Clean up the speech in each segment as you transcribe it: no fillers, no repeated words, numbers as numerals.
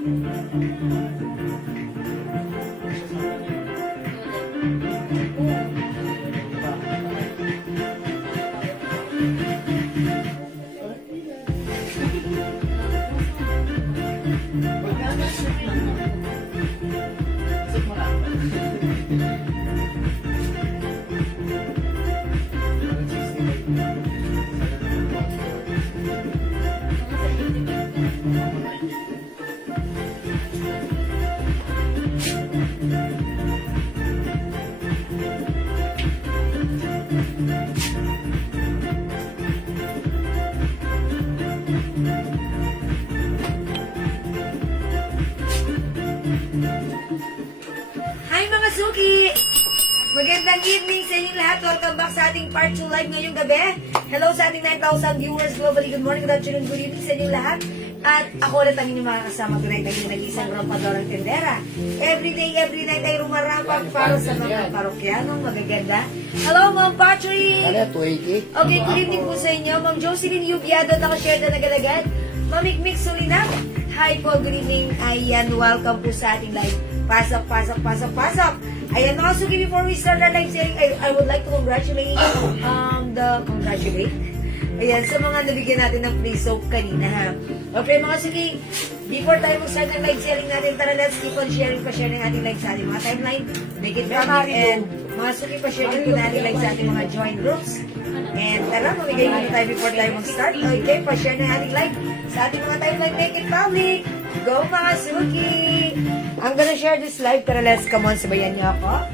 Hi mga Suki! Magandang evening sa inyo lahat. Welcome back sa ating part 2 live ngayong gabi. Hello sa ating 9,000 viewers globally. Good morning, good afternoon, good evening sa inyo lahat. At ako ulit ang inyong mga kasama. Tonight ay nag-isang rampadorang tendera. Every day, every night ay rumarapag para sa mga parokyanong magaganda. Hello, Ma'am Patrick! Ano, 280? Okay, good evening po sa inyo. Ma'am Jocelyn Yubiado, nakashare na nagalagad. Ma'am Mikmik Sulinap. Hi po, good evening. Ayan, welcome po sa ating live. Pasok, pasok, pasok, pasok. Ayan, mga Suki, before we start our live sharing, I would like to congratulate Ayan, sa mga nabigyan natin ng free soap kanina, ha. Okay, mga Suki, before tayo mag-start ng live sharing natin, tara, let's keep on sharing, pa-share ng ating live sa ating mga timeline. Make it public, and mga Suki, pa-share din po natin live sa ating mga join groups. And tara, mamigay muna tayo before tayo mag-start. Okay, pa-share ng ating live sa ating mga timeline. Make it public. Go, mga Suki! I'm gonna share this live. Tara, let's come on. Sabayan niyo ako.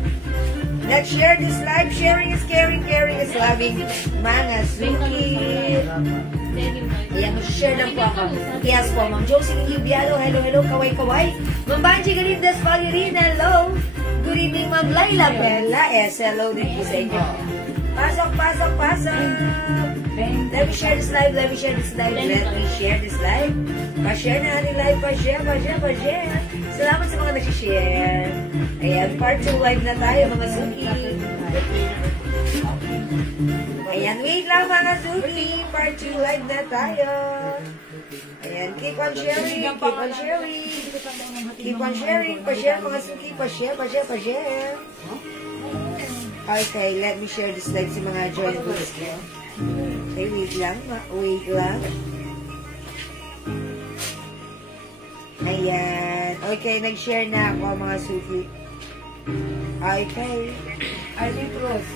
Let's share this live. Sharing is caring, caring is loving. Mga Suki! Ayan, mag-share lang po ako. Yes po, Ma'am Jocelyn Yubiado. Hello, hello, kaway-kaway. Ma'am Banji Galindas Valerin. Hello. Good evening, Ma'am Laila Bella. Yes, hello din po sa inyo. Pasok, pasok, pasok. Let me share this live, let me share this live, let me share this live. Pa-share na ating live, pa-share, pa-share, pa-share. Salamat sa mga nag-share. Ayan, part 2 live na tayo, mga Suki. Ayan, wait lang mga Suki. Part 2 live na tayo. Ayan, keep on sharing, keep on sharing. Keep on sharing, pa-share mga Suki, pa-share, pa-share, pa-share. Okay, let me share this live sa mga join groups ko. Okay, wait lang. Wait lang. Ayan. Okay, nag-share na ako mga Suki. Okay. Arlie Cruz.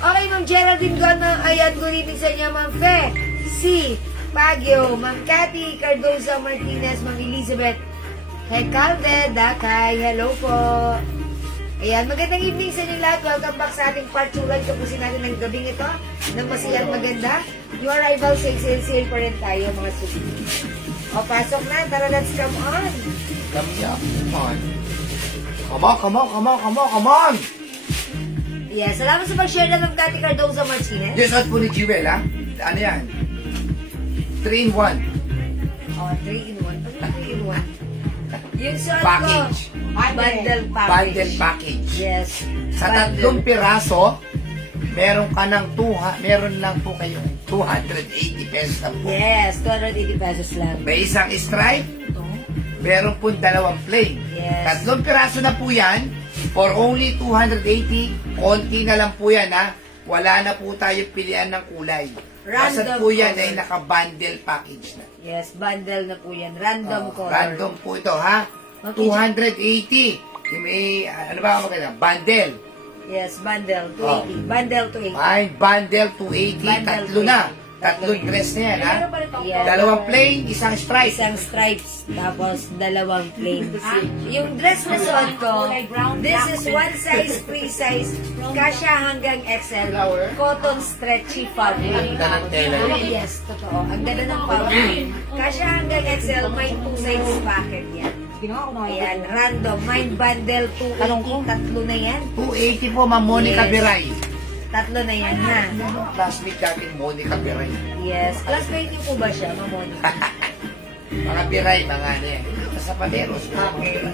Okay, Ma'am Geraldine Gana. Ayan, good evening sa inyo, Ma'am Fe. Si Pagyo, Ma'am Cathy Cardoza Martinez, Ma'am Elizabeth Hecalde Dakay. Hello po. Ayan, magandang evening sa inyo lahat. Welcome back sa ating part 2 live. Tapusin natin ng gabing ito ng masayang maganda. Your arrival, sale pa rin tayo, mga Suki. O, pasok na. Tara, let's come on. Come on. Come on, come on, come on, come on, come on! Yes, salamat sa pag-share na ng Cathy Cardoza Martinez. Yes, at po ni Jewel, ha? Ano yan? 3 in 1. O, 3 in 1. Ano 3 in 1? Yung suot ko. Package. Bundle package. Bundle package. Yes. Sa tatlong piraso, meron ka ng meron lang po kayong 280 pesos na po. Yes, 280 pesos lang. May isang stripe, meron po dalawang plain. Yes. Tatlong piraso na po yan, for only 280, konti na lang po yan, ha? Wala na po tayo pilihan ng kulay. Kasi po yan ay naka-bundle package na. Yes, bundle na po yan. Random color. Random po ito, ha? Okay. 280. May, ano ba ako maganda? Bundle. Yes, bundle 280. Bundle 280. Ay, bundle 280. Bundle Tatlo na. Tatlong dress na yan, ha? Yes. Dalawang plain, isang stripe. Isang stripes, tapos dalawang plain. Yung dress na suot ko, this is one size, free size, kasya hanggang XL, cotton stretchy fabric. Ang ganda ng tela. Yes, totoo. Ang ganda ng fabric. Kasya hanggang XL, may 2 size packet yan. Ayan, random. Mine bundle 280, tatlo na yan. 280 po, Ma'am Monica Yes. Biray. Tatlo na yan, ha? Classmate natin, Monica Biray. Yes. Classmate niyo po ba siya, Mamon? Mga Biray, mga ano yan. Sa paderos. Okay.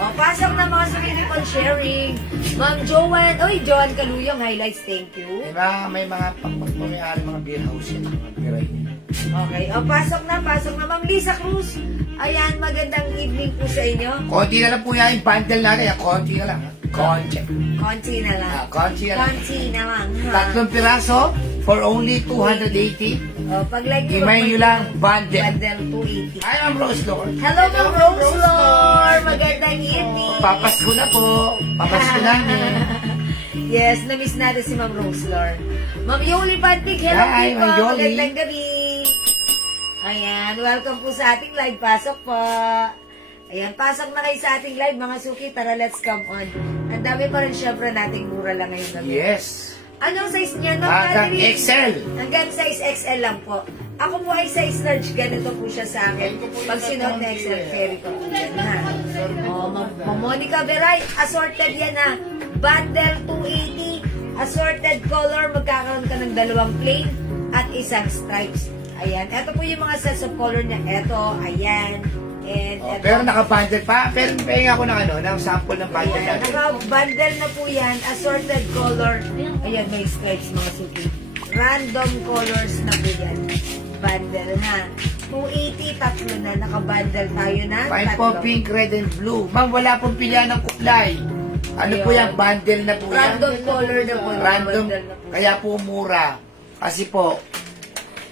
O, pasok na mga sumilip on sharing. Ma'am Joanne, Joanne Kaluyong, highlights, thank you. May mga pagpapamiyari, mga beer house yan, mga Biray. Okay. O, pasok na, pasok na. Ma'am Lisa Cruz. Ayan, magandang evening po sa inyo. Konti na lang po yan yung bundle natin. Konti na lang. Konti. Konti na lang. Konti na lang. Konti na lang. Ha? Tatlong piraso for only 280. O, pag like Himay nyo lang, bundle. Bundle 280. Hi, Ma'am Rose Lord. Hello, Ma'am Rose Lord. Magandang evening. Papasko na po. Papasko namin. Yes, na-miss natin si Ma'am Rose Lord. Ma'am Yoli Pantig, hello Hi, po. Ma'am Yoli. Magandang gabi. Ayan, welcome po sa ating live. Pasok po. Ayan, pasok na kayo sa ating live, mga suki. Tara, let's come on. Ang dami pa rin syempre nating mura lang ngayon gabi. Yes. Anong size niya? No, Hanggang Madeline? XL. Hanggang size XL lang po. Ako po ay size large. Ganito po siya sa akin. Pag sinuot na XL, carry ko po yan, ha? O, Ma'am Monica Veray, assorted yan, ha? Bundle 280, assorted color, magkakaroon ka ng dalawang plain at isang stripes. Ayan. Ito po yung mga sets of color niya. Ito, ayan. And ito. Pero naka-bundle pa. Pero pahinga ako ng ng sample ng bundle Ayan, natin. naka-bundle na po yan. Assorted color. Ayan, may stripes mga suki. Random colors na po yan. Bundle na. 280, tatlo na. Naka-bundle tayo na. Fine po, tatlo. pink, red, and blue. Ma'am, wala pong pilihan ng kulay. Ano po Ayun. yan? Bundle na po yan. Random color na po. Random. Bundle na po. Kaya po mura. Kasi po,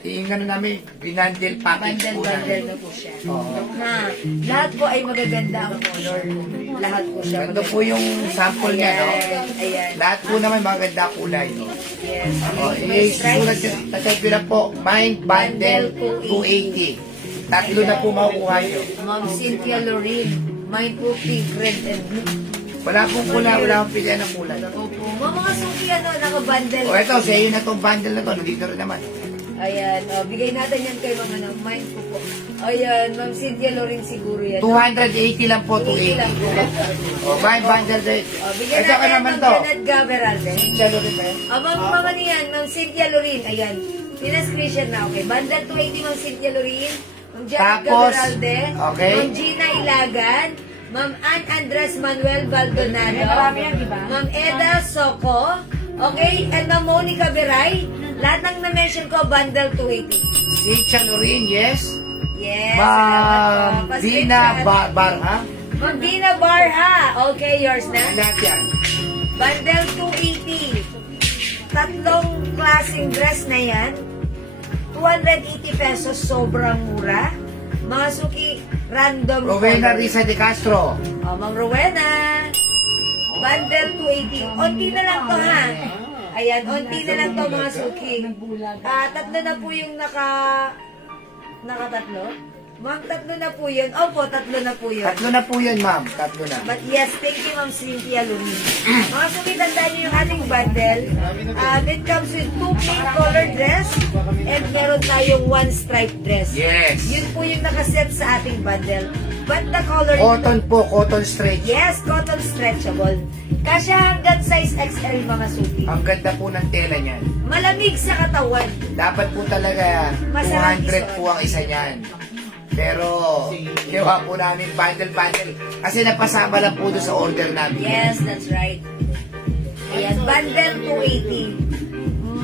yung ano namin, binandle package po Bundle namin. na po siya. Oo. Na, lahat po ay magaganda ang color. Lahat po siya Ganda po yung sample niya, no? Ayan. Lahat po naman maganda kulay, no? Yes. Oh, May sulat stripes. nyo. Tatay ko na po, Mind Bundle 280. Tatlo na po makukuha nyo. Ma'am Cynthia Lorraine. Mine po pink, red, and blue. Wala pong kulay, wala pong pilihan ng kulay. Opo. Mga suki, naka-bundle. O eto, sa iyo na itong bundle na to, nandito rin naman. Ayan, bigay natin yan kay mga mine po po. Ayan, Ma'am Cynthia Lorraine siguro yan. 280 lang po, 280 lang 280. po. O, Mind Bundle din. Bigyan Ito ka natin naman Ma'am to. Janet Gaberalde. Chalo rin ba? Ma'am niyan, Ma'am Cynthia Lorraine. Ayan, pinascreenshot na. Okay, bundle 280 Ma'am Cynthia Lorraine. Ma'am Janet Tapos, Gaberalde. okay. Ma'am Gina Ilagan. Ma'am Ann Andres Manuel Baldonado. Marami yan, di ba? Ma'am Eda Soco. Okay, and Ma'am Monica Beray. Lahat ng na-mention ko, bundle 280. Si Chalorin, yes. Yes, Ma'am salamat po. Dina Pa-screenshot. Barha. Ma'am Dina Barha. Okay, yours na. Lahat yan. Bundle 280. Tatlong klaseng dress na yan. 280 pesos, sobrang mura. Mga suki, random Rowena color. Risa de Castro. Ma'am Rowena. Bundle 280. Onti na lang to, ha? Ayan, onti na lang to, mga suki. Tatlo na po yung nakatatlo? Ma'am, tatlo na po yun. Opo, tatlo na po yun. Tatlo na po yan, ma'am. Tatlo na. But yes, thank you, Ma'am Cynthia Lumi. Mga suki, tandaan niyo yung ating bundle. It comes with 2 pink color dress and meron tayong 1 striped dress. Yes. Yun po yung nakaset sa ating bundle. But the color... Cotton po, cotton stretch. Yes, cotton stretchable. Kasya hanggang size XL, mga suki. Ang ganda po ng tela niyan. Malamig sa katawan. Dapat po talaga Masarap 200 po ang isa niyan. Pero, gawa po namin bundle. Kasi napasama lang po doon sa order namin. Yes, that's right. Ayan, bundle 280.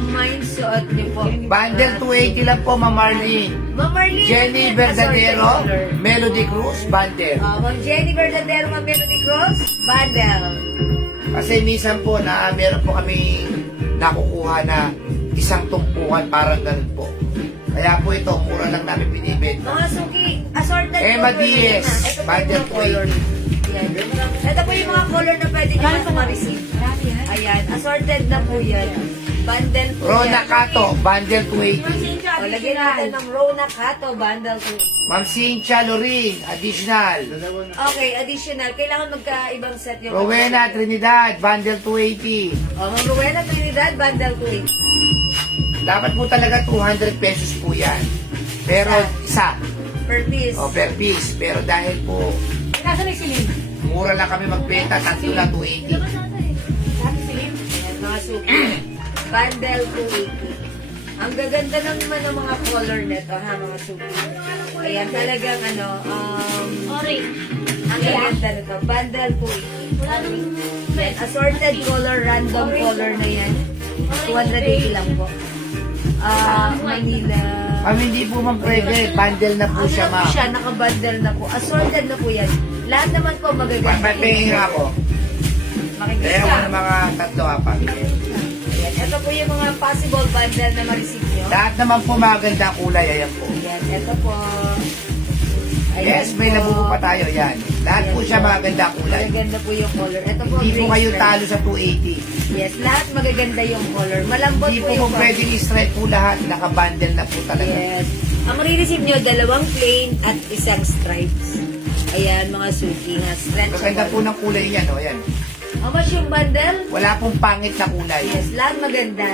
Mine suot niyo po. Bundle 280 lang po, Ma'am Marlene. Ma'am Marlene. Jenny Verdadero, Melody Cruz, bundle. Ma'am Jenny Verdadero, Ma'am Melody Cruz, bundle. Kasi minsan po na meron po kami nakukuha na isang tumpukan, parang ganun po. Kaya po ito, mura lang namin binibenta. Mga suki, assorted Emma color na Diaz, yan, ha? Ito po yung bundle mga color. Yan. Ito po yung mga color na pwede nyo na ma-receive. Ayan, assorted na po yan. Bundle po Rona yan. Cato, bundle 280. O, lagyan natin ng Rona Cato, bundle 280. Ma'am Cynthia Lorin, additional. Okay, additional. Kailangan magkaibang set yung... Rowena Trinidad, bundle 280. Ma'am Rowena Trinidad, bundle 280. Dapat po talaga 200 pesos po yan. Pero isa, Per piece. o per piece. Pero dahil po, Nasa may silim? mura lang kami magbenta, tatlo lang 280. Nasa silim? Ayan, mga suki. Bundle 280. Ang gaganda naman ng mga color nito, ha, mga suki. Ayan, talagang Orange. ang gaganda nito. Bundle 280. Wala nang Then, assorted color, random color na yan. 280 lang po. Manila Hindi po ma'am pwede. Bundle na po siya, Ano ma'am. siya, nakabundle na po. Assorted na po yan. Lahat naman po magaganda. May pahingin ako. Makikita. Kaya ko ng mga 3-4. Ayan. Ito po yung mga possible bundle na ma-receive nyo. Lahat naman po maganda ang kulay. Ayan po. Ayan. Ito po. Ayan Yes, may po. labubo pa tayo. Yan. Lahat po siya maganda ang kulay. Magaganda po yung color. Ito po. Hindi po gray kayo stripe. talo sa 280. Yes, lahat magaganda yung color. Malambot Hindi po po yung kung pwedeng i-stripe po lahat. Nakabundle na po talaga. Yes. Ang marireceive nyo, 2 plain at 1 stripes. Ayan, mga suki ha. Stretch. Maganda po ng kulay niya, no? Ayan. How much yung bundle? Wala pong pangit na kulay. Yes, lahat maganda.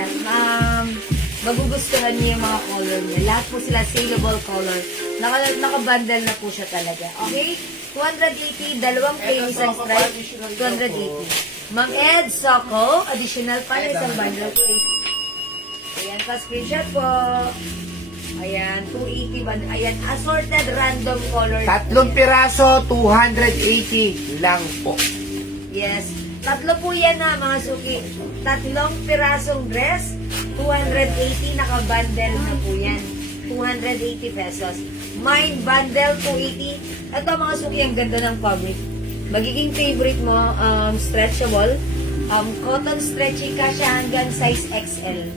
Magugustuhan niyo yung mga color niya. Lahat po sila saleable color. Naka-bundle na po siya talaga. Okay? 280, 2 plain, 1 stripe, 280. Ma'am Ed, Soko, additional pa na isang bundle, 280. Ayan, pa-screenshot po. Ayan, 280 ba? Ayan, assorted random color. 3 piraso, 280 lang po. Yes. 3 po yan ha, mga suki. 3 pirasong dress, 280, naka-bundle na po yan. 280 pesos. Mine bundle, 280. Ito mga suki, ang ganda ng fabric. Magiging favorite mo, stretchable. Cotton stretchy ka siya hanggang size XL.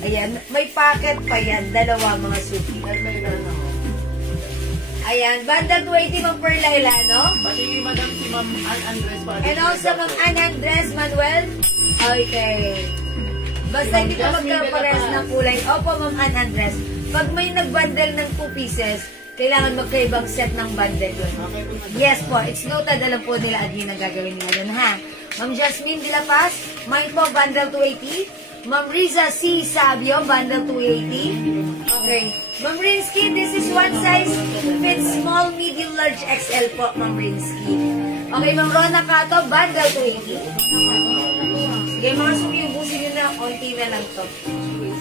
Ayan, may pocket pa yan. 2 mga suki. Ayan, bundle 280 Ma'am Perla Hilano. Pati madam si Ma'am Ann Andres pa. And also Ma'am Ann Andres Manuel. Okay. Basta hindi pa magkapares ng kulay. Opo Ma'am Ann Andres. Pag may nag-bundle ng 2 pieces, kailangan magkaibang set ng bundle yun. Yes po, it's noted. Alam po nila admin ang gagawin nila dun, ha? Ma'am Jasmine De La Paz, mine po, bundle 280. Ma'am Riza C. Sabio, bundle 280. Okay. Ma'am Rinsky, this is one size, fits small, medium, large, XL po, Ma'am Rinsky. Okay, Ma'am Rona Cato, bundle 280. Sige, mga suki, ubusin nyo na, konti na lang to.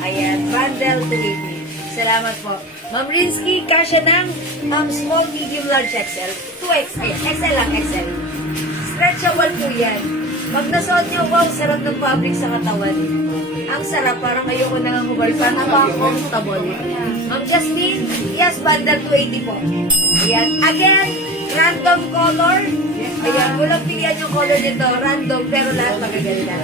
Ayan, bundle 280. Salamat po. Ma'am Rinsky, kasya ng small, medium, large, XL. 2XL. XL lang, XL. Stretchable po yan. Pag nasuot nyo, wow, sarap ng fabric sa katawan. Ang sarap, parang ayoko na nga hubal. Parang napaka-comfortable. Ma'am Jasmine, yes, bundle 280 po. Ayan. Again, random color. Ayan, walang pilihan yung color nito. Random, pero lahat magaganda.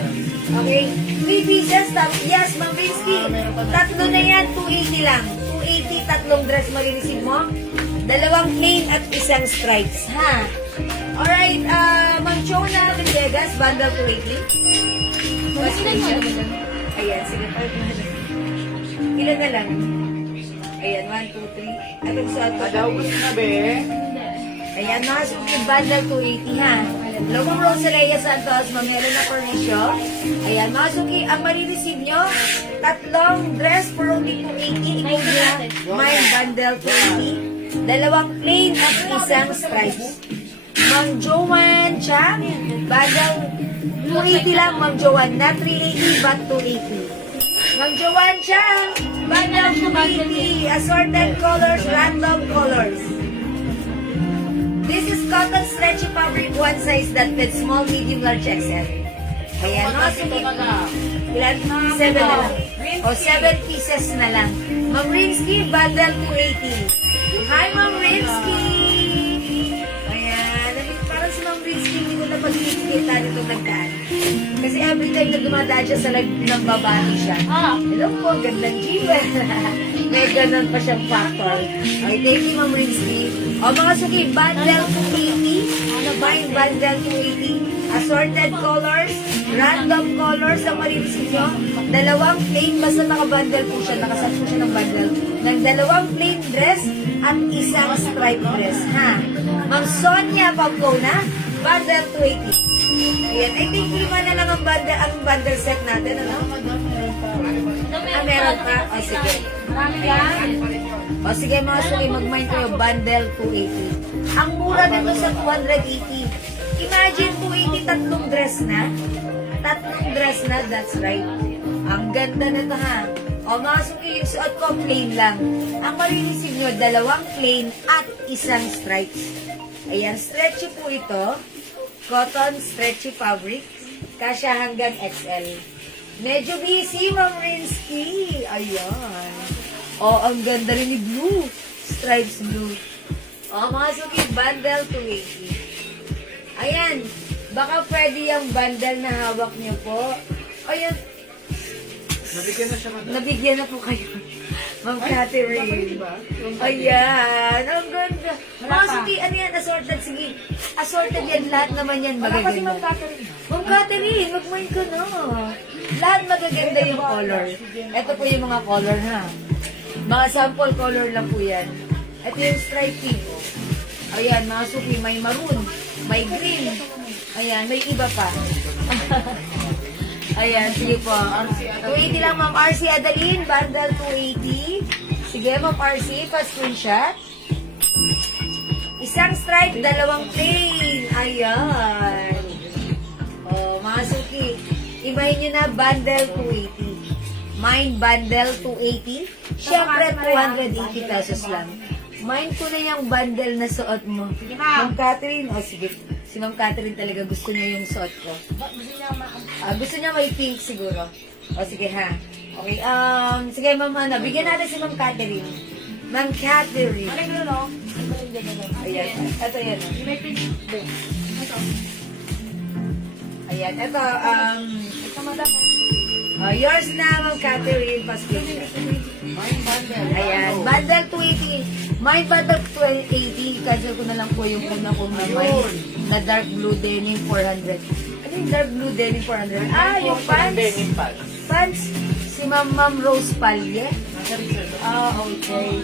Okay? 3 pieces, yes, Ma'am Rinsky. 3 na yan, 280 lang. 280, 3 dress marireceive mo. 2 plain at 1 stripes, ha? Alright, Ma'am Chona Villegas, bundle 280. Ayan, sige, ilan na lang? Ayan, 1, 2, 3. Anong suot ko? Adaw ko na be. Ayan, mga suki, bundle 280 ha. Lomang Rosalea Santos, Ma'am Helena Cornicio. Ayan, mga suki, ang marireceive nyo, 3 dress for only 280. Include na, mine bundle 280. 2 plain at 1 stripes. Ma'am Joanne Chang, bundle 280 lang, Ma'am Joanne. Not 380, but 280. Ma'am Joanne Chang, bundle 280. Assorted colors, random colors. This is cotton stretchy fabric, one size that fits small, medium, large, XL. Ayan, mga suki. Ilan? 7 na lang. O, 7 pieces na lang. Ma'am Rinsky, bundle 280. Hi, Ma'am Rinsky! Ayan, parang si Ma'am Rinsky, hindi ko na pag-ikita nito nagdaan. Kasi every time na dumadaan siya sa live ng babae siya. Hello po, gandang jiwa. May ganun pa siyang factor. Okay, thank you, Ma'am Rinsky. O, mga suki, bundle 280. Buying bundle 280. Assorted colors, random colors ang marireceive nyo. 2 plain, basta nakabundle po siya, nakasat po siya ng bundle. Ng 2 plain dress at 1 stripe dress, ha? Ma'am Sonia Pamplona, bundle 280. Ayan, I think 5 na lang ang bundle set natin, ano? Meron pa? O, sige. O, sige mga suki, mag-mind kayo, bundle 280. Ang mura nito sa 280. Imagine 280, 3 dress na. 3 dress na, that's right. Ang ganda nito ha. O mga suki, yung suot ko, plain lang. Ang marireceive nyo, 2 plain at 1 stripes. Ayan, stretchy po ito. Cotton stretchy fabric. Kasya hanggang XL. Medyo busy, Ma'am Rinsky. Ayan. Oh, ang ganda rin ni blue. Stripes blue. Oh, mga suki, bundle 280. Ayan. Baka pwede yung bundle na hawak niyo po. Ayan. Nabigyan na siya, madam. Nabigyan na po kayo. Ma'am Catherine. Diba? Ayan. Ang ganda. Mga suki, ano yan? Assorted. Sige. Assorted yan. Lahat naman yan Wala pa si Ma'am magaganda. Catherine. Ma'am Catherine, mag-mind ka na. Lahat magaganda yung color. Ito po yung mga color ha. Mga sample color lang po yan. Ito yung stripy po. Ayan, mga suki, may maroon, may green. Ayan, may iba pa. Ayan, sige po. 280 lang, Ma'am RC Adeline. Bundle 280. Sige, Ma'am RC, pa-screenshot. Isang stripe, dalawang plain. Ayan. Oh, mga suki. Ibahin nyo na, bundle 280. Mine bundle 280. Siyempre, 280 pesos lang. Mine ko na yung bundle na suot mo. Sige, ma'am. Ma'am Catherine. Oh, sige. Si Ma'am Catherine talaga gusto niya yung suot ko. Gusto niya may pink siguro. O sige ha. Okay, sige Ma'am Ana, bigyan natin si Ma'am Catherine. Ma'am Catherine. Ano yun, no? Ayan, ito yan. Yung may pink. Ito. Ayan, ito, Ito, madam. yours na Ma'am Catherine, pa-screenshot. Ayan, bundle 280. My bundle 280, cancel ko na lang po yung una kong naman na dark blue denim 400. Ano yung dark blue denim 400? Ah, yung pants. Denim pants. Pants, si Ma'am Rose Palye. Ah, okay.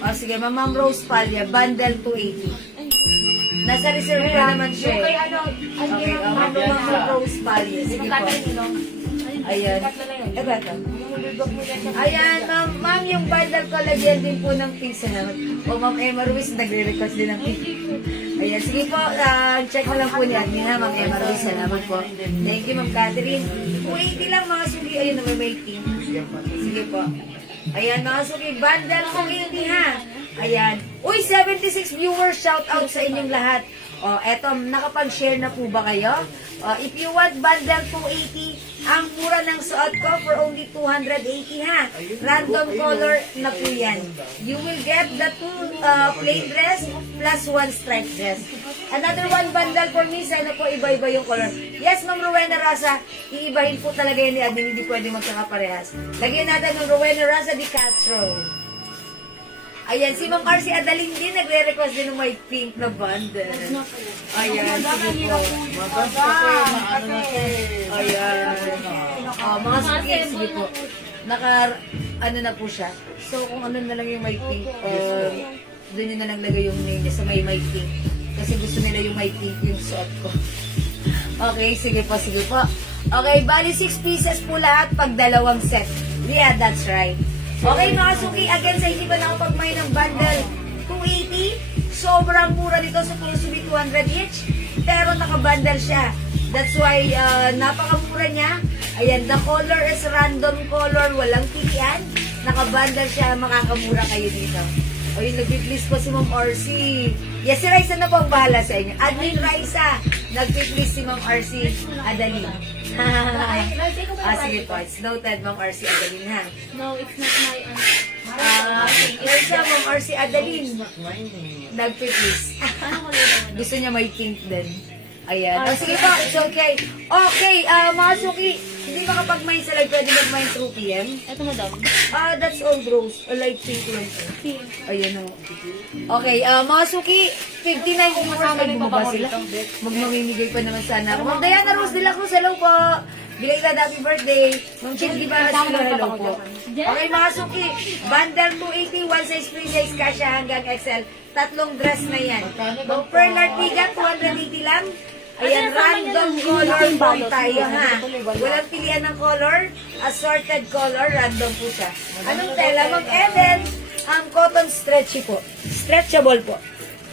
O sige, Ma'am Rose Palye, bundle 280. Nasa reserve pa naman siya. Yung kay eh. ano, ay, Okay, yung Ma'am Rose Palye. Si Sige Ma'am po. Catherine, no? Ayan. Tatlo na yun. Ito. Ayan, ma'am, yung bundle ko, lagyan din po ng pink sa O, Ma'am Emma Ruiz, nagre-request din ng pink. Ayan, sige po, check na lang po ni Admin ha, Ma'am Emma Ruiz, salamat po. Thank you, Ma'am Catherine. 280 lang mga sugi, ayun na may pink. Sige po. Ayan, mga sugi, bundle 280 ha. Ayan. Uy, 76 viewers, shout out sa inyong lahat. O, eto, nakapag-share na po ba kayo? O, if you want bundle 280, ang mura ng suot ko for only 280 ha. Random color na po yan. You will get the 2 plain dress plus 1 striped dress. Another one bundle for me, sana po iba-iba yung color. Yes, Ma'am Rowena Raza, iibahin po talaga yan ni Admin, hindi pwede magkakaparehas. Lagyan natin ng Rowena Raza de Castro. Ayan, si Ma'am RC Adeline din, nagre-request din ng may pink na bundle. Ayan, sige po. Ayan. Mga suki, sige po. Ano na po siya. So, kung ano na lang yung may pink, doon nyo na lang lagay yung name niya sa may pink. Kasi gusto nila yung may pink yung suot ko. Okay, sige po, sige po. Okay, bali 6 pieces po lahat pag dalawang set. Yeah, that's right. Okay mga suki, again sa hindi ba nakapag-may ng bundle 280, sobrang mura dito sa Kusubi 200 each, pero nakabundle siya. That's why napakamura niya. Ayan, the color is random color, walang pilihan. Nakabundle siya, makakamura kayo dito. O yung nag-please po si Ma'am RC. Yes, si Raisa na po ang bahala sa inyo. Admin Raisa, nag-please si Ma'am RC Adeline. Sige po, it's noted, Ma'am RC Adeline ha. No, it's not my Raisa, Ma'am RC Adeline, nag-please. Ano ko lang? Gusto niya may pink din. Ayan. Sige po, it's okay. Okay, mga suki, hindi makapag-mine sa live, pwede mag-mine through PM. Ito, madam. That's all rose, light pink lang po. Pink. Ayan o. Okay, mga suki, 59 viewers. Ay, bumaba sila. Magmamimigay pa naman sana ako. Ma'am Diana Rose de la Cruz, hello po. Bigay ka happy birthday. Ma'am Chin, di ba? Hello po. Okay, mga suki, bundle 280, one size, free size, kasya hanggang XL. Tatlong dress na yan. Ma'am Pearl Artiga, 280 lang. Ayan, random color po tayo ha. Walang pilihan ng color, assorted color, random po siya. Anong tela? Ma'am Eden, cotton stretchy po. Stretchable po.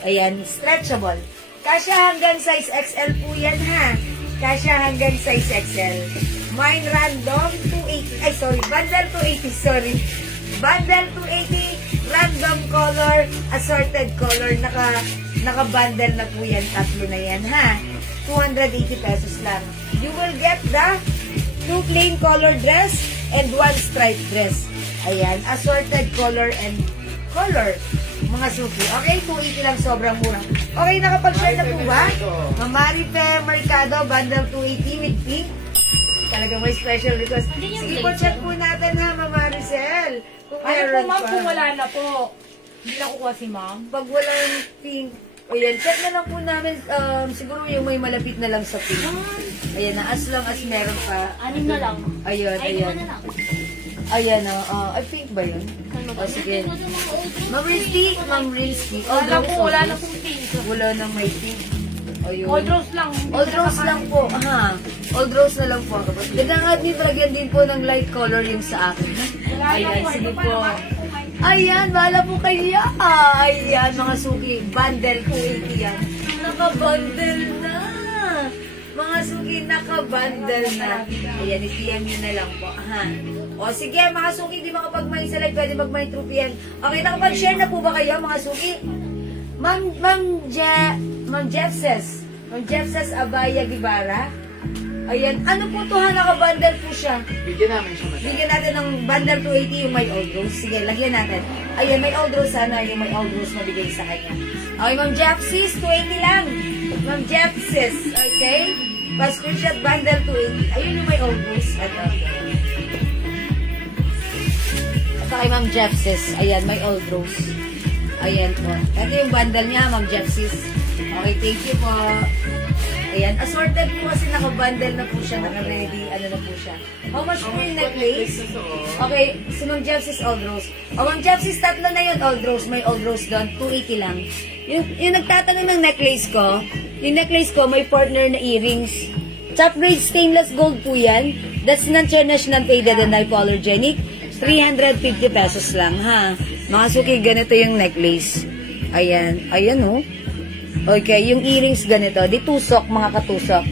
Ayan, stretchable. Kasya hanggang size XL po yan ha. Kasya hanggang size XL. Mine random 280. Ay, sorry. Bundle 280. Sorry. Bundle 280. Random color. Assorted color. Naka-bundle na po yan. Tatlo na yan ha. 280 pesos lang. You will get the 2 plain color dress and 1 striped dress. Ayan, assorted color and color. Mga suki. Okay, 280 lang, sobrang mura. Okay, nakapag-share na po ba? Mamarife Mercado, bundle 280 with pink. Talagang may special request. Sige po, check po natin ha, Mama Maricel. Kung Ano po meron ma'am pa. kung wala na po? Hindi na kukuha si ma'am. Pag walang pink, ayan, check na lang po namin, siguro yung may malapit na lang sa pink. Ayan na, as long as meron pa. Anim na lang. Ayun, Ay, ayan. lima na lang. Ayan, ay pink ba yun? O sige. Ma'am Rizky, Ma'am Rizky. Wala po, wala na po. pong pink. Wala nang may pink. Ayun. Old rose lang. Old rose lang po. Ha. Old rose na lang po. Gandang din palagyan din po ng light color yung sa akin. Ayan, sige po. Ayan, bahala po kayo. Ayan, mga suki. Bundle 280 yan. Naka-bundle na. Mga suki, naka-bundle na. Ayan, i-PM nyo na lang po. Ha. O sige, mga suki, di makapag-mine sa live, pwede mag-mine through PM. Okay, nakapag-share na po ba kayo, mga suki? Ma'am Jeffses Abaya Guevara. Ayan, ano po to ha, naka-bundle po siya. Bigyan namin siya, madam. Bigyan natin ng bundle 280 yung may old rose. Sige, lagyan natin. Ayan, may old rose sana, yung may old rose mabigay sa kanya. Okay, Ma'am Jeffses, 280 lang. Ma'am Jeffses, okay? Pa-screenshot bundle 280. Ayun yung may old rose. Ito. Ito kay Ma'am Jeffses. Ayan, may old rose. Ayan po. Ito yung bundle niya, Ma'am Jeffses. Okay, thank you po. Ayan, assorted po kasi naka-bundle na po siya, naka-ready, ano na po siya. How much po yung necklace? Okay, si Ma'am Jeffses old rose. O Ma'am Jeffses, tatlo na yun old rose, may old rose doon, 280 lang. Yung nagtatanong ng necklace ko, yung necklace ko may partner na earrings. Top grade stainless gold po yan. That's non-international faded and hypoallergenic. 350 pesos lang ha. Mga suki, ganito yung necklace. Ayan, ayan oh. Okay, yung earrings ganito, di tusok, mga katusok.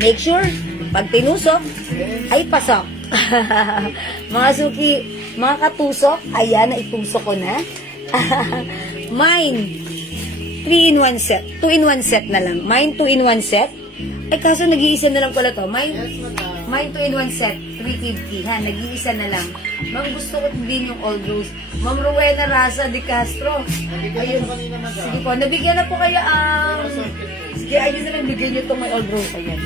Make sure, pag tinusok, ay pasok. Mga suki, mga katusok, ayan, naitusok ko na. Mine, 3-in-1 set. 2-in-1 set na lang. Mine, 2-in-1 set. Ay, kaso nag-iisa na lang pala to. Mine 2-in-1 set, 350. Ha, nag-iisa na lang. Ma'am, gusto ko din yung old rose. Ma'am Rowena Raza de Castro. Ayun. Sige po, nabigyan na po kayo ang... Sige, ayun na lang, bigyan nyo itong may old rose. Ayan.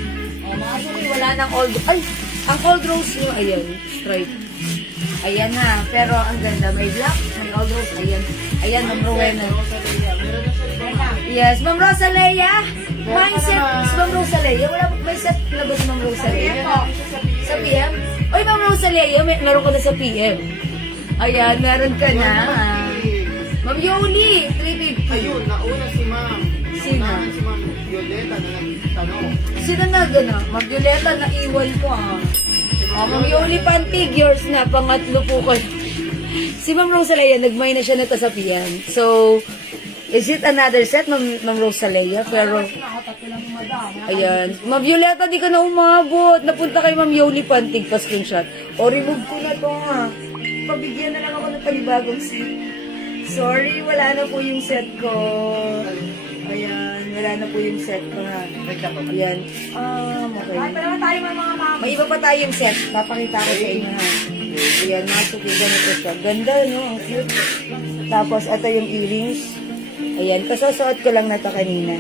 O, mga suki, wala nang old... Ay, ang old rose nyo, ayan, straight. Ayan ha, pero ang ganda. May black, may old rose. Ayan, ayan, Ma'am Rowena. Yes, Ma'am Rosalea. Mindset, Ma'am Rosalea. Wala po, may set na ba si Ma'am Rosalea? Sa PM? Oy, Ma'am Rosalea, meron ko na sa PM. Ayan, meron ka na. Ma'am Yoli, 350. Ayun, nauna si ma'am. Sino? Si ma'am Violeta na nagtanong. Sino na gano'n? Ma'am Violeta, naiwan ko ah. Oh, Ma'am Yoli Pantig, yours na. Pangatlo po ko. Si Ma'am Rosalea, nagmay na siya nito sa PM. So, is it another set, Ma'am Rosalea? Pero, ayan. Ma'am Violeta, di ka na umabot. Napunta kay Ma'am Yoli Pantig pa screenshot. O, remove ko na to ha. Pabigyan na lang ako ng panibagong set. Sorry, wala na po yung set ko. Ayan, wala na po yung set ko ha. Ayan. Okay. Pero tayo mga mama. May iba pa tayong set. Papakita ko sa inyo ha. Ayan, masuk yung ganito siya. Ganda, no? Ang cute. Tapos, ito yung earrings. Ayan, kasasuot ko lang na ito kanina.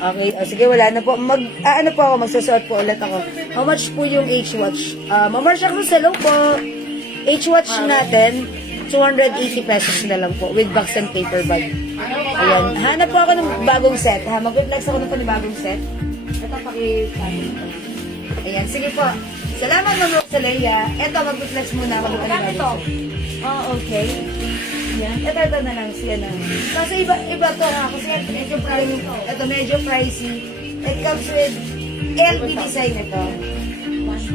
Okay, sige, wala na po. Ano po ako, magsusuot po ulit ako. How much po yung H-Watch? Mamarsia Cruz, hello po. H-Watch natin, 280 pesos na lang po with box and paper bag. Ayan, hanap po ako ng bagong set. Ha? Mag-reflex ako ng panibagong set. Ito, pakita. Ayan, sige po. Salamat, Ma'am Rosalea. Ito, mag-reflex muna ako ng panibagong set. Oh, okay. Yan. Ito na lang siya na. Kasi iba to ha. Kasi medyo pricey. Ito medyo pricey. It comes with LB design ito.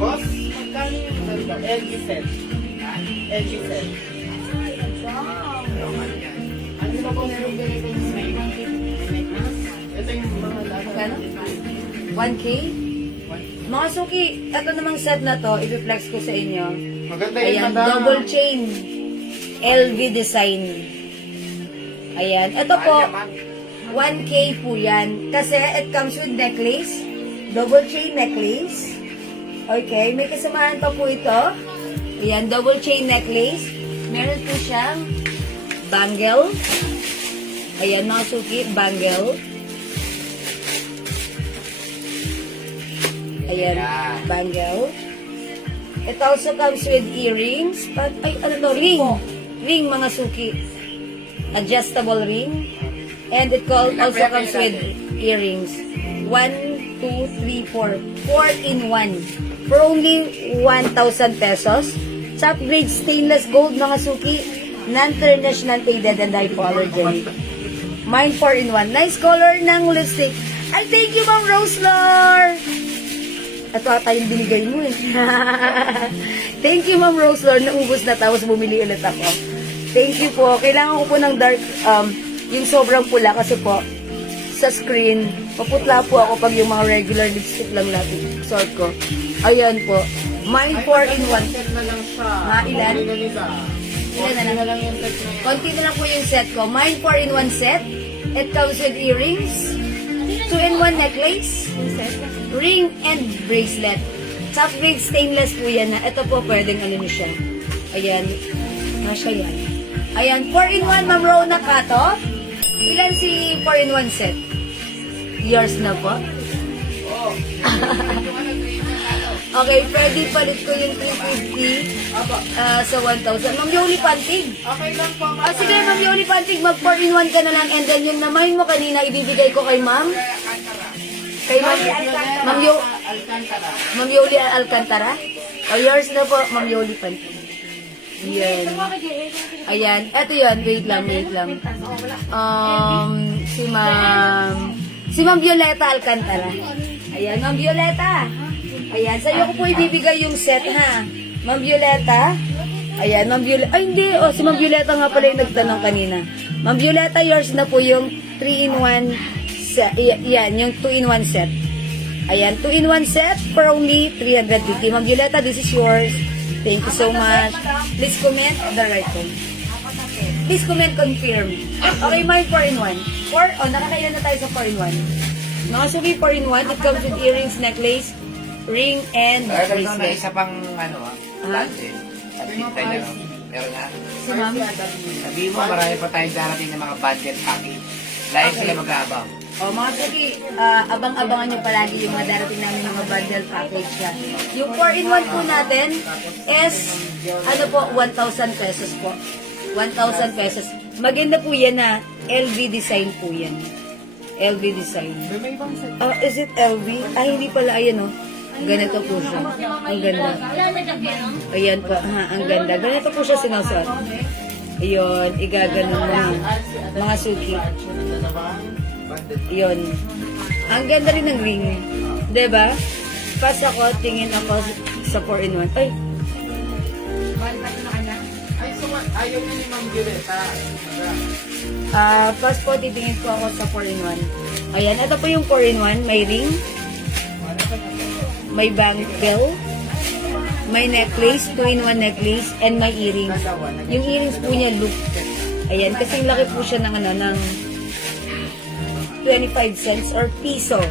Boss, magkano yung LG set? LG set. Ano ba po meron ganito yung Ito yung mga lahat. Kano? 1K? Mga suki, ito namang set na to, i-flex ko sa inyo. Maganda yung Ayan, madam. double chain. LV design. Ayan. Ito po, 1K po yan. Kasi it comes with necklace. Double chain necklace. Okay. May kasamahan pa po ito. Ayan, double chain necklace. Meron po siyang bangle. Ayan, mga suki, bangle. Ayan, bangle. It also comes with earrings. Ay, ano to? Ring. Ring, mga suki. Adjustable ring. And it also comes with earrings. 1, 2, 3, 4. 4 in 1. For only 1,000 pesos. Top grade stainless gold, mga suki. Non-international faded and hypoallergenic. Mine 4 in 1. Nice color ng lipstick. Ay, thank you, Ma'am Roselor! Ito ata yung binigay mo eh. Thank you, Ma'am Roselor. Naubos na tapos bumili ulit ako. Thank you po. Kailangan ko po ng dark, yung sobrang pula kasi po, sa screen, paputla po ako pag yung mga regular lipstick lang natin. Sort ko. Ayan po. Mine 4 in 1. na lang siya. Ha, ilan? Ano na nila? Ilan na lang yung set na yan? Konti na lang po yung set ko. Mine 4 in 1 set. It comes with earrings, 2 in 1 necklace, ring and bracelet. Top grade stainless po yan na. Ito po pwedeng ano nyo siya. Ayan. Masya yan. Ayan. 4 in 1 Ma'am Rona Kato. Ilan si 4 in 1 set? Yours na po? Okay, pwede palit ko yung 350 sa 1,000. Ma'am Yoli Pantig. Okay lang po. Sige, Ma'am Yoli Pantig, mag 4 in 1 ka na lang. And then yung namahin mo kanina, ibibigay ko kay Ma'am. Kay Ma'am Yoli Alcantara. O, yours na po, Ma'am Yoli Pantig. Yan. Ayan. Eto yan. Wait lang. Si Ma'am Violeta Alcantara. Ayan, Ma'am Violeta. Ayan, sa'yo ko po ibibigay yung set, ha? Ma'am Violeta. Ayan, Ma'am Violeta. Ay, hindi. Oh, si Ma'am Violeta nga pala yung nagtanong kanina. Ma'am Violeta, yours na po yung 3-in-1 set. Yan, yung 2-in-1 set. Ayan, 2-in-1 set for only 350. Ma'am Violeta, this is yours. Thank you so much. Please comment the right one. Please comment confirm. Okay, my 4-in-1. 4? Oh, nakakailan na tayo sa 4-in-1. Nakasuki 4-in-1. It comes with earrings, necklace, ring, and Ito na bracelet. isa pang ano lante. At hintay na meron na. Si Ma'am. Sabihin mo, marami pa tayong darating ng mga bundle package. Dahil sila mag-aabang. O mga suki, abang-abangan nyo palagi yung mga darating namin mga bundle package yan. Yung 4-in-1 po natin is, ano po, 1,000 pesos po. 1,000 pesos. Maganda po yan na LV design po yan. LV design. Is it LV? Ay, hindi pala. Ayan o. Ganito po siya. Ang ganda. Ayan po. Ha, ang ganda. Ganito po siya sinusuot. Ayun. Igaganon mo yan. Mga suki. Ayun. Ang ganda rin ng ring. Diba? Pas ako, tingin ako sa 4-in-1. Ay. Ay, so ayaw niya ni Ma'am Violeta. Pas po, titingin ko ako sa 4-in-1. Ayan. Ito po yung 4-in-1. May ring. May bangle, may necklace, 2-in-1 necklace, and may earrings. Yung earrings po niya, loop. Ayan, kasing laki po siya ng, ng 25 cents or piso.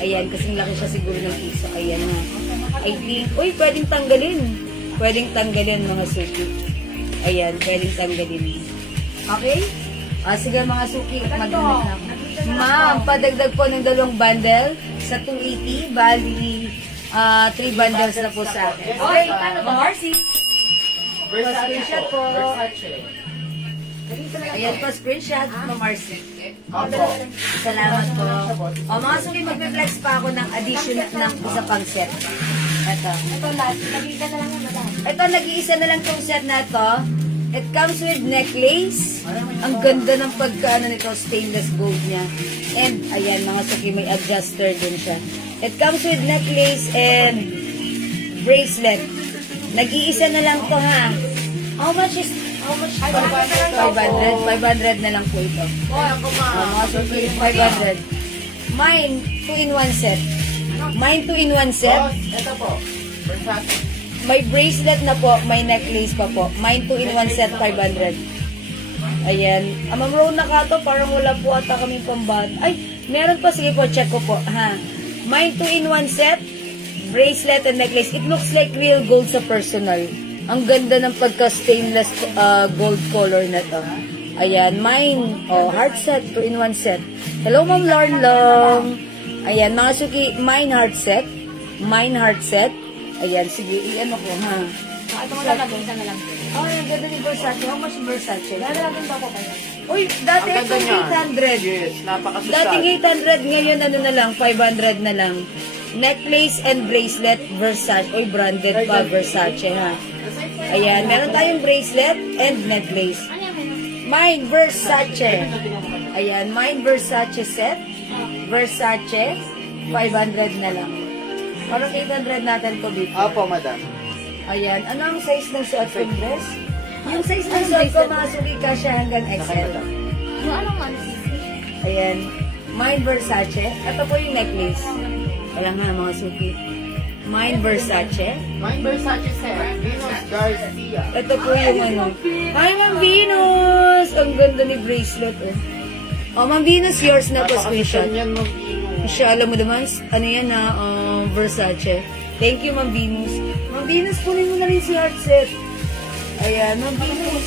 Ayan, kasing laki siya siguro ng piso. Ayan na. I think, uy, pwedeng tanggalin mga suki. Ayan, pwedeng tanggalin. Okay? Sige mga suki, mag-unit na ako. Ma'am, padagdag po ng 2 bundle sa 280, bali 3 bundles na po sa akin. Okay, Ma'am Marcy. Screenshot po. Ayan po, screenshot, Ma'am Marcy. Salamat po. O mga suki, magpe-flex pa ako ng additional ng isa pang set. Ito, nag-iisa na lang tong set na to. It comes with necklace. Ang ganda ng pagkaano nito, stainless gold niya. And, ayan, mga suki, may adjuster din siya. It comes with necklace and bracelet. Nag-iisa na lang to, ha? How much? 500 na lang po ito. Mga suki, 500. Mine, 2-in-1 set. Mine, 2-in-1 set. Ito po. Versace. May bracelet na po, may necklace pa po. Mine 2-in-1 set, 500. Ayan. Ma'am Rona Kato, parang wala po ata kaming pambat. Ay, meron po. Sige po, check ko po. Ha. Mine 2-in-1 set, bracelet and necklace. It looks like real gold sa personal. Ang ganda ng pagka-stainless gold color na to. Ayan, mine, heart set, 2-in-1 set. Hello, Ma'am Lorlong. Ayan, mga suki, mine heart set. Mine heart set. Ayan, sige, i-ano ko, ha? Ito mo lalagay, isa na lang. Oh, ang ganda ni Versace. How much Versace? Lalagyan ba ako kayo? Uy, dati Ang ganda itong niya. 800. Yes, napakasosyal. Dating 800, ngayon ano na lang, 500 na lang. Necklace and bracelet, Versace. Uy, branded pa, Versace, ha? Ayan, meron tayong bracelet and necklace. Ano yan, meron? Mine, Versace. Ayan, mine, Versace set. Versace, 500 na lang. Parang 800 natin to before. Opo, madam. Ayan, ano ang size ng suot kong dress? Yung size ng suot ko, mga suki ka siya hanggang XL. Yung anong ano? Ayan, mine, Versace. Ito po yung necklace. Ayan nga, mga suki. Mine, Versace. Mine Versace set. Venus Garcia. Ito po yung ano. Ay, Ma'am Venus! Ang ganda ni bracelet, eh. Oh, Ma'am Venus, yours na po, screenshot. Napakasosyal yan, Ma'am Venus. Siya, alam mo naman, ano yan na, Versace. Thank you, Ma'am Venus. Ma'am Venus, kunin mo na rin si heart set. Ayan, Ma'am Venus.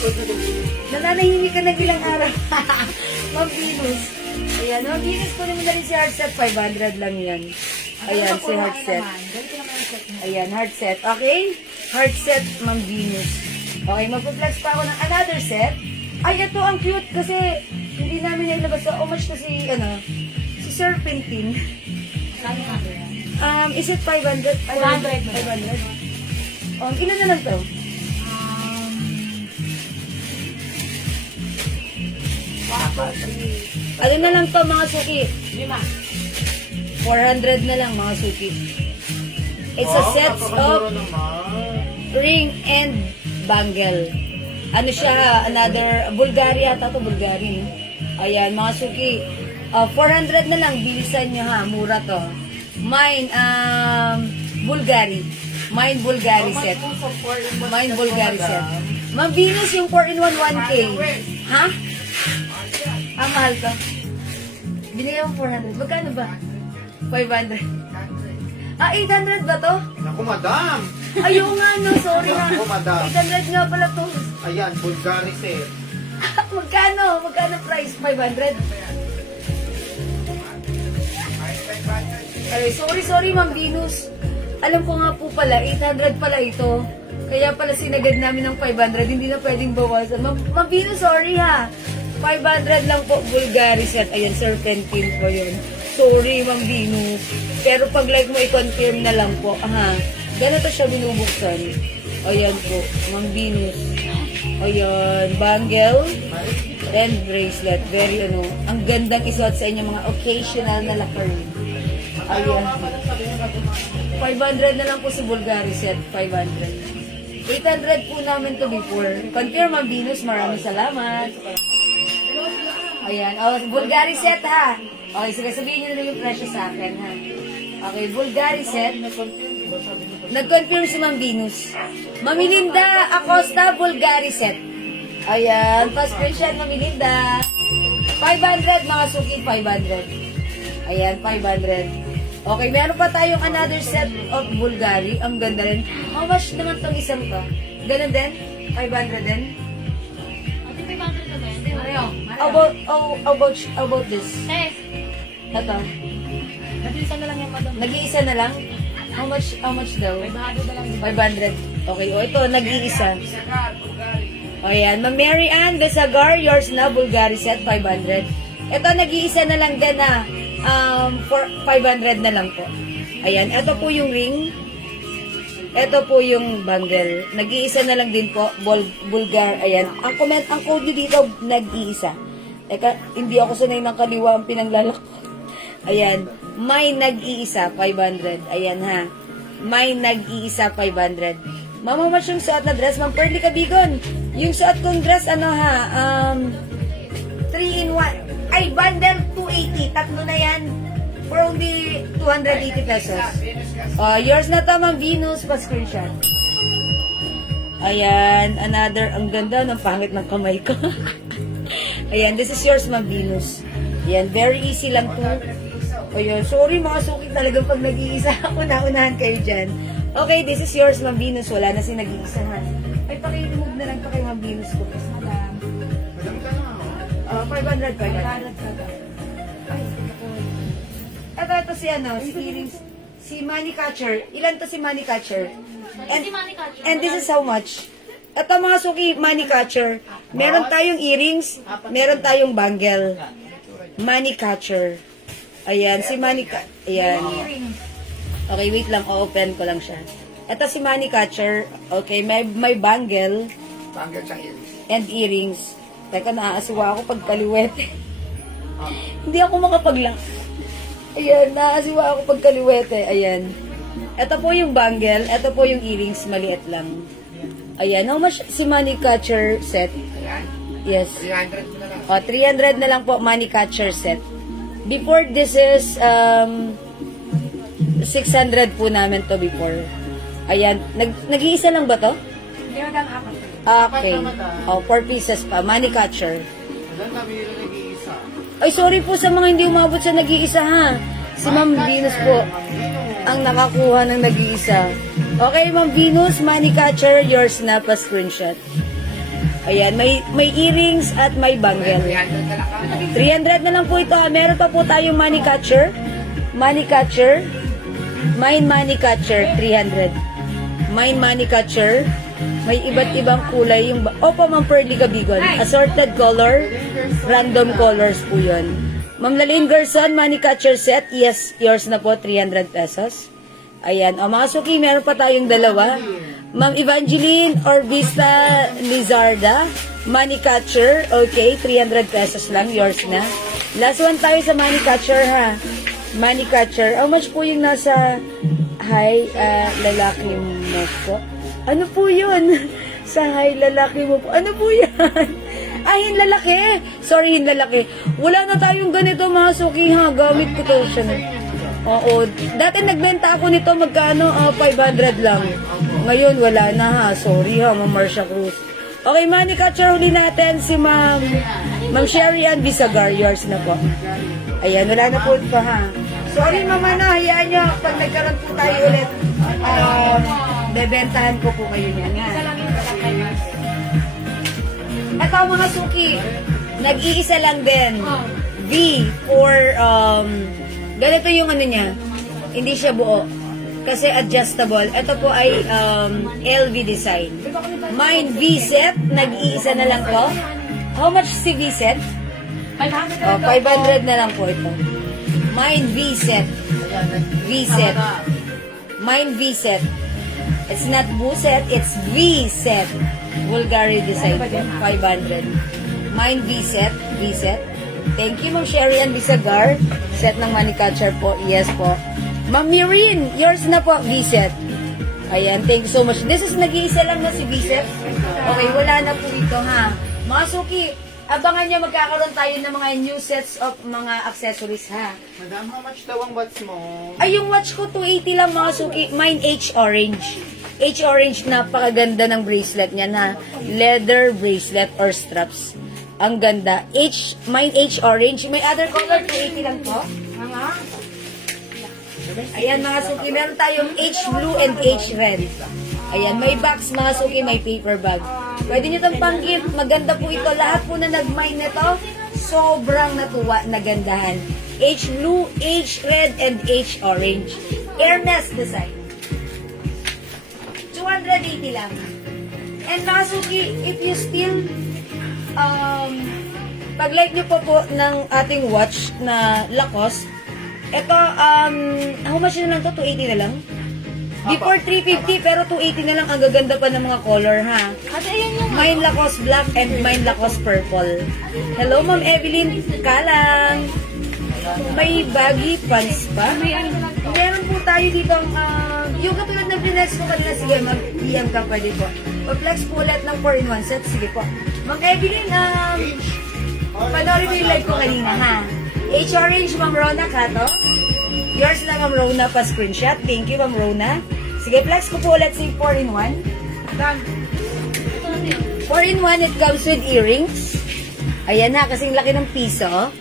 Nananahimik ka ng ilang araw. Ma'am Venus. Ayan, Ma'am Venus, kunin mo na rin si heart set. 500 lang yan. Ayan, si heart set. Ganito naman ang set mo. Ayan, heart set. Okay? Heart set, Ma'am Venus. Okay, magpa-flex pa ako ng another set. Ay, ito ang cute kasi hindi namin nailabas sa homage to si, si Serpentine. Sabi nga ba yan? Is it 500? 500. 500. Ilan na lang to? Ano na lang to, mga suki? 5. 400 na lang, mga suki. It's a set napakamura of naman. ring and bangle. Ano siya, another, Bulgari ata to, Bulgari. Ayan, mga suki. 400 na lang, bilisan nyo ha, mura to. Mine, Bulgari. Mine Bulgari set. Mine Bulgari set. Ma'am Venus, yung 4-in-1 1K. Ha? Mahal ka. Binigay mo 400. Magkano ba? 500. 800 ba to? Naku, madam. Ayaw nga, no. Sorry ha. Naku, madam. 800 nga pala to. Ayan, Bulgari set. Magkano? Magkano price? 500? Ay, sorry, Ma'am Venus. Alam ko nga po pala, 800 pala ito. Kaya pala sinagad namin ng 500, hindi na pwedeng bawasan. Ma'am Venus, sorry ha. 500 lang po, Bulgari set. Ayan, Serpentine po yun. Sorry, Ma'am Venus. Pero pag like mo, i-confirm na lang po. Aha. Ganito siya binubuksan. Ayan po, Ma'am Venus. Ayan, bangle and bracelet. Very ang gandang isuot sa inyo mga occasional na lacquer. Ayan. 500 na lang po si Bulgari set. 500. 800 po namin to before. Confirm, Ma'am Venus. Maraming salamat. Ayan. Bulgari set ha. Okay, sige, sabihin nyo na yung presyo sa akin ha. Okay, Bulgari set. Nag-confirm si Ma'am Venus. Mami Linda Acosta, Bulgari set. Ayan, pa-screenshot Mami Linda. 500 mga suki, 500. Ayan, 500. Okay, meron pa tayong another set of Bulgari. Ang ganda rin. How much naman tong isang to? Ganun din? 500 din? Ate, 500 na ba yan? Mario. About this? Eh, Ito. nag-isa na lang yung madam. Nag-iisa na lang? How much daw? 500 na lang. 500. Okay, ito, nag-iisa. O yan, Ma'am Mary Ann Besagar, yours na, Bulgari set, 500. Ito, nag-iisa na lang din na, for 500 na lang po. Ayan, ito po yung ring. Ito po yung bangle. Nag-iisa na lang din po, Bulgar. Ayan, ang code nyo dito, nag-iisa. Teka, hindi ako sanay ng kaliwa ang pinanglalak. Ayan, may nag-iisa, 500. Ayan ha. May nag-iisa, 500. Mama, mas yung suot na dress, Ma'am Pearly Cabigon. Yung suot kong dress, 3-in-1. Ay, bundle 280. Tatlo na yan. For only 280 pesos. Yours na to, Ma'am Venus. Pa-screenshot. Ayan, another. Ang ganda ng pangit ng kamay ko. Ayan, this is yours, Ma'am Venus. Ayan, very easy lang to. Ayan, sorry mga suki talagang pag nag-iisa, una-unahan kayo dyan. Okay, this is yours, Ma'am Venus. Wala na si nag-iisahan. Ay, paki-remove na lang to kay Ma'am Venus ko. Yes, madam. Madam ka na, oh. 500 pa yan. Nagkalat ka ba? Ay, naku. Ito si ano, si earrings, si Money Catcher. Ilan to si Money Catcher? Hindi money catcher. And this is how much? Ito mga suki, Money Catcher. Meron tayong earrings, meron tayong bangle. Money Catcher. Ayan, si Money Catcher. Ayan. Okay, wait lang, o-open ko lang siya. Ito si Money Catcher. Okay, may bangle Banggal sa earrings. and earrings. Teka, naaasiwa ako pag kaliwete. Hindi ako makapaglang. Ayan, naasiwa ako pag kaliwete. Ayan. Ito po yung bangle. Ito po yung earrings. Maliit lang. Ayan. How much si Money Catcher set? Ayan. Yes. 300 mo na lang. O, 300 na lang po Money Catcher set. Before, this is 600 po namin to before. Ayan. Nag-iisa lang ba to? Hindi, madam, apat. Okay. O, 4 pieces pa. Money Catcher. Madam, nabili na nag-iisa. Ay, sorry po sa mga hindi umabot sa nag-iisa ha. Si Ma'am Venus po ang nakakuha ng nag-iisa. Okay, Ma'am Venus, Money Catcher, yours na pa screenshot. Ayan, may earrings at may bangle. 300 na lang ka. 300 na lang po ito. Meron pa po tayong Money Catcher. Money Catcher. Mine Money Catcher, 300. Mine Money Catcher. May iba't ibang kulay. Opo, Ma'am Pearly Gabigon. Assorted color. Random colors po yun. Ma'am Laline Gerson, Money Catcher set. Yes, yours na po, 300 pesos. Ayan. O, mga suki, meron pa tayong dalawa. Ma'am Evangeline Orbista Lizarda, Money Catcher. Okay, 300 pesos lang. Yours na. Last one tayo sa Money Catcher, ha. Money Catcher. How much po yung nasa lalaki mo po? Ano po yun? Sa lalaki mo po. Ano po yan? Ay, lalaki. Sorry, lalaki. Wala na tayong ganito, mga suki, ha. Gamit ko to siya. Oo. Dati nagbenta ako nito, magkano? 500 lang. Ngayon, wala na, ha. Sorry, ha, Ma'am Marcia Cruz. Okay, Money Catcher, huli natin si Ma'am Sherry Ann Bisagar. Yours na po. Ayan, wala na po ito, ha. Sorry, Mama, na. Hayaan nyo. Pag nagkaroon po tayo ulit, bebentahan ko po kayo niyan, ha. Isa lang yung kakay. Ito mga suki, nag-iisa lang din. Oh. V for, ganito yung ano niya, hindi siya buo. Kasi adjustable. Ito po ay LV design. Mine V set, nag-iisa na lang to. How much si V set? 500 Oh, 500 na lang po ito. Mine V set. V set. Mine V set. It's not Bu set, it's V set. Bulgari design po. 500. Mine V set. V set. Thank you, Ma'am Sherry Ann Bisagar. Set ng Money Catcher po. Yes po. Ma'am Mirin, yours na po. V set. Ayan, thank you so much. This is nag-iisa lang na si V set. Okay, wala na po ito, ha. Mga suki, abangan nyo, magkakaroon tayo ng mga new sets of mga accessories, ha. Madam, how much daw ang watch mo? Ay, yung watch ko, 280 lang, mga suki. Mine H orange. H orange, napakaganda ng bracelet niya na leather bracelet or straps. Ang ganda. Mine H orange. May other color, 280 lang po. Ayan, mga suki. Meron tayong H blue and H red. Ayan, may box, mga suki, may paper bag. Pwede nyo itong pang-gift. Maganda po ito. Lahat po na nag-mine nito, sobrang natuwa, nagandahan. H blue, H red, and H orange. Hermes design. 280 lang. And mga suki, if you still pag-like nyo po ng ating watch na Lacoste, ito, how much na lang to? 280 na lang? Before 350, pero 280 na lang. Ang gaganda pa ng mga color, ha? At ayan yung Mine Lacoste black and mine Lacoste purple. Hello, Ma'am Evelyn Kalang. May baggy pants pa. Meron po tayo dito yung katulad ng flex ko kanina. Sige, mag-DM ka pwede po. Mag-flex po ulit ng 4-in-1 set. Sige po. Ma'am Evelyn, panoorin mo yung live ko kanina, ha? H-Orange, Ma'am Rona Kato. Yours na, Ma'am Rona, pa screenshot. Thank you, Ma'am Rona. Sige, flex ko po ulit si 4-in-1. 4-in-1, it comes with earrings. Ayan na, kasing laki ng piso.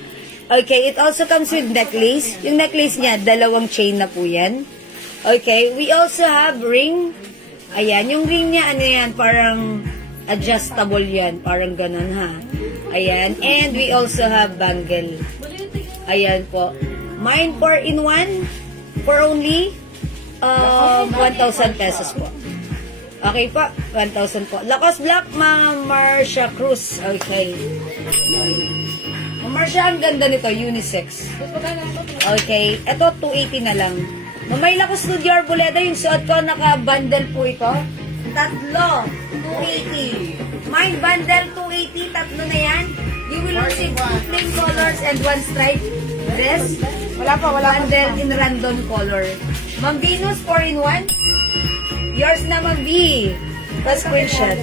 Okay, it also comes with necklace. Yung necklace niya, 2 chain na po yan. Okay, we also have ring. Ayan, yung ring niya, ano yan, parang adjustable yan. Parang ganun, ha. Ayan, and we also have bangle. Ayan po. Mine 4-in-1 for only 1,000 pesos po. Okay po, 1,000 po. Lacoste Black, Ma'am Marcia Cruz. Okay. Ma'am Marcia, ang ganda nito, unisex. Okay, ito 280 na lang. May Lacoste Studio Arboleda, yung suot ko, naka-bundle po ito. Tatlo, 280. Mine bundle, 280, tatlo na yan. You will receive 2 plain colors and 1 stripe dress. Wala bundle in random color. Ma'am Venus, 4-in-1. Yours na, Ma'am B. Tapos screenshot.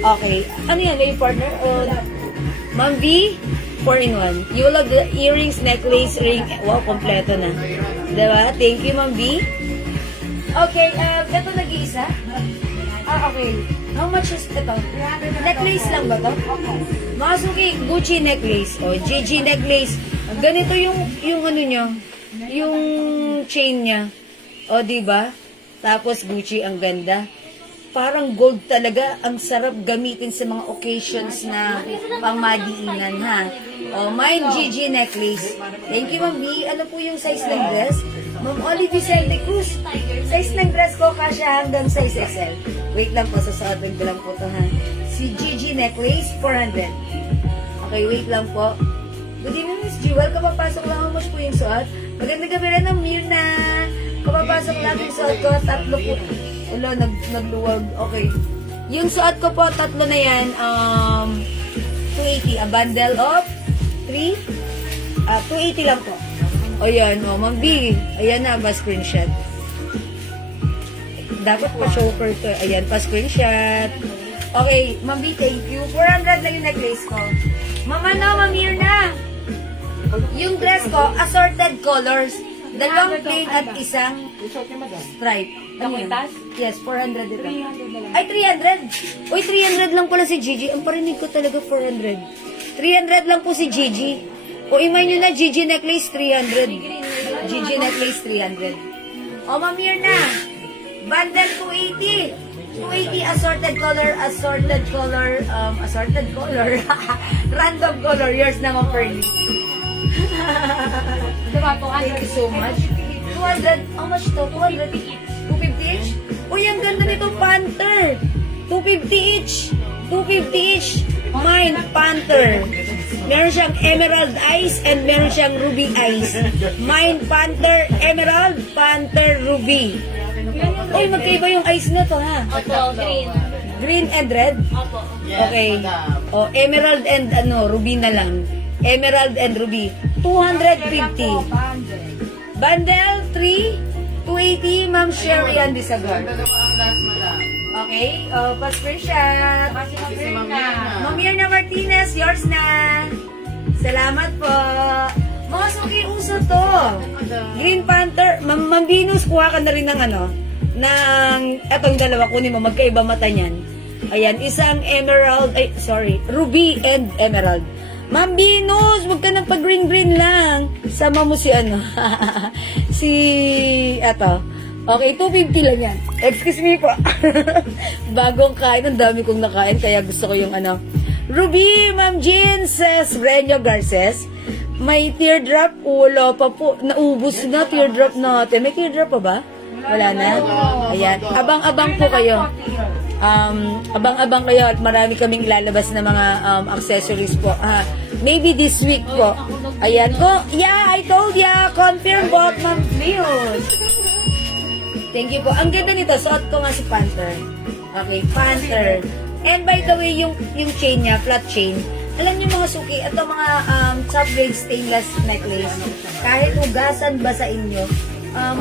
Okay. Ano yan? Yung partner? O Ma'am B, 4-in-1. You will have the earrings, necklace, ring. Wow, kompleto na. Diba? Thank you, Ma'am B. Okay, ito nag-iisa? Okay. How much is ito? Necklace lang ba ito? Mga suki, Gucci necklace. O, GG necklace. Ganito yung ano nyo, yung chain niya. O, diba? Tapos Gucci, ang ganda. Parang gold talaga. Ang sarap gamitin sa mga occasions na pangmadiinan, ha? O, mine GG necklace. Thank you, Ma'am B. Ano po yung size ng dress? Ma'am Olive Vicente Cruz. Size ng dress ko, kasya hanggang size XL. Wait lang po, sasabihin ko lang po ito, ha? Si GG necklace, 400. Okay, wait lang po. Good evening, Miss Jewel. Kapapasok lang ako, po yung suot. Magandang gabi rin ng Mirna. Kapapasok lang yung suot ko, tatlo po. Ulo, nagluwag. Okay. Yung suot ko po, tatlo na yan, 280. A bundle of 3. 280 lang po. O yan, o, Ma'am B. Ayan na, ba screenshot. Dapat pa-chopper to. Ayan, pa-screenshot. Okay, Ma'am B, thank you. 400 lang yung necklace ko. Mama na, Ma'am Mirna. Yung dress ko, assorted colors. Dalawang plain at isang stripe. Ano yun? Yes, 400 ito. Ay, 300. Uy, 300 lang pala si Gigi. Ang parinig ko talaga 400. 300 lang po si Gigi. O, imay nyo na, Gigi necklace 300. Gigi necklace 300. O, Ma'am Mirna. Bundle 280. 280 assorted color, random color. Yours naman, Pearly. Diba, Thank you so much. 200, how much to? 200? 250 each? Uy, ang ganda nitong Panther. 250 each. 250 each. Mine, Panther. Meron siyang emerald eyes and meron siyang ruby eyes. Mine, Panther, emerald, Panther, ruby. Uy, magkaiba yung eyes na to, ha? Opo, green. Green and red? Opo. Okay. O, emerald and ruby na lang. Emerald and ruby. 250. Bundle 3, 280, Ma'am Sherry and Bisagon. Okay, pa-screenshot. Ma'am Mirna Martinez, yours na. Salamat po. Mga suki, uso to. Green Panther. Ma'am Venus, kuha ka na rin ng etong dalawa, kunin mo, magkaiba mata niyan. Ayan, isang emerald, ruby and emerald. Ma'am Venus, wag ka nang pag-green-green lang. Sama mo si Okay, 250 lang yan. Excuse me po. Bagong kain, ang dami kong nakain, kaya gusto ko yung Ruby, Ma'am Jean, says Renyo Garces. May teardrop, wala pa po. Naubos na teardrop natin. May teardrop pa ba? Wala na? Ayan. Abang-abang po kayo. Abang-abang kayo at marami kaming ilalabas na mga accessories po. Maybe this week po. Ayan ko. Yeah, I told ya. Confirm bot, Ma'am Leon. Thank you po. Ang ganda nito. Suot ko nga si Panther. Okay, Panther. And by the way, yung chain niya, flat chain. Alam niyo mga suki, ito mga top grade stainless necklace. Kahit hugasan ba sa inyo,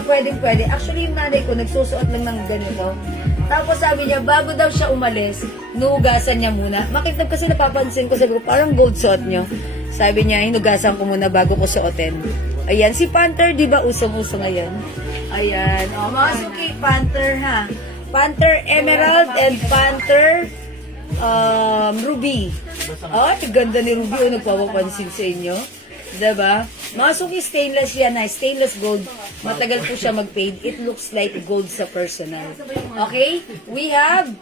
pwedeng-pwede. Actually, yung nanay ko, nagsusuot lang ng ganito. Tapos sabi niya, bago daw siya umalis, nuhugasan niya muna. Makitab kasi napapansin ko, sabi ko, parang gold suot niyo. Sabi niya, hinugasan ko muna bago ko suotin. Ayan, si Panther, di ba usong-uso ngayon? Ayan, mga suki, Panther ha. Panther Emerald and Panther Ruby. Ay, ganda ni Ruby, nagpapapansin sa inyo. Diba? Mga suki stainless yan ha. Stainless gold. Matagal po siya mag-fade. It looks like gold sa personal. Okay? We have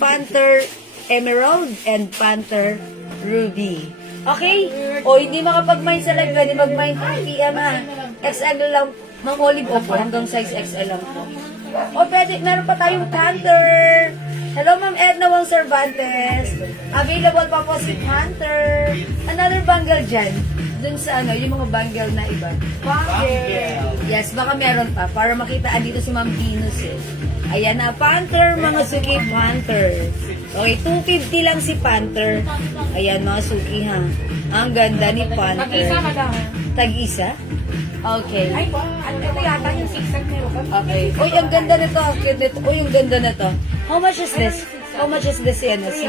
Panther Emerald and Panther Ruby. Okay? O hindi makapag-mine sa live. Pwede mag-mine 3 PM ha. XL lang. Mang Olive Opo. Hanggang size XL lang po. O pwede. Meron pa tayong Panther. Hello, Ma'am Edna Wang Cervantes. Available pa po si Panther. Another bangle dyan. Dun sa yung mga bangle na iba. Bangle. Yes, baka meron pa. Para makita, dito si Ma'am Venus eh. Ayan na, Panther, mga suki, Panther. Okay, 250 lang si Panther. Ayan, mga suki ha. Ang ganda ni Panther. Mag-isa, madam. Tag-isa? Okay. Ay, ito yata yung zigzag meron ka. Okay. Uy, ang ganda nito. Ang cute nito. Uy, ang ganda nito. How much is this? How much is this? Yan, si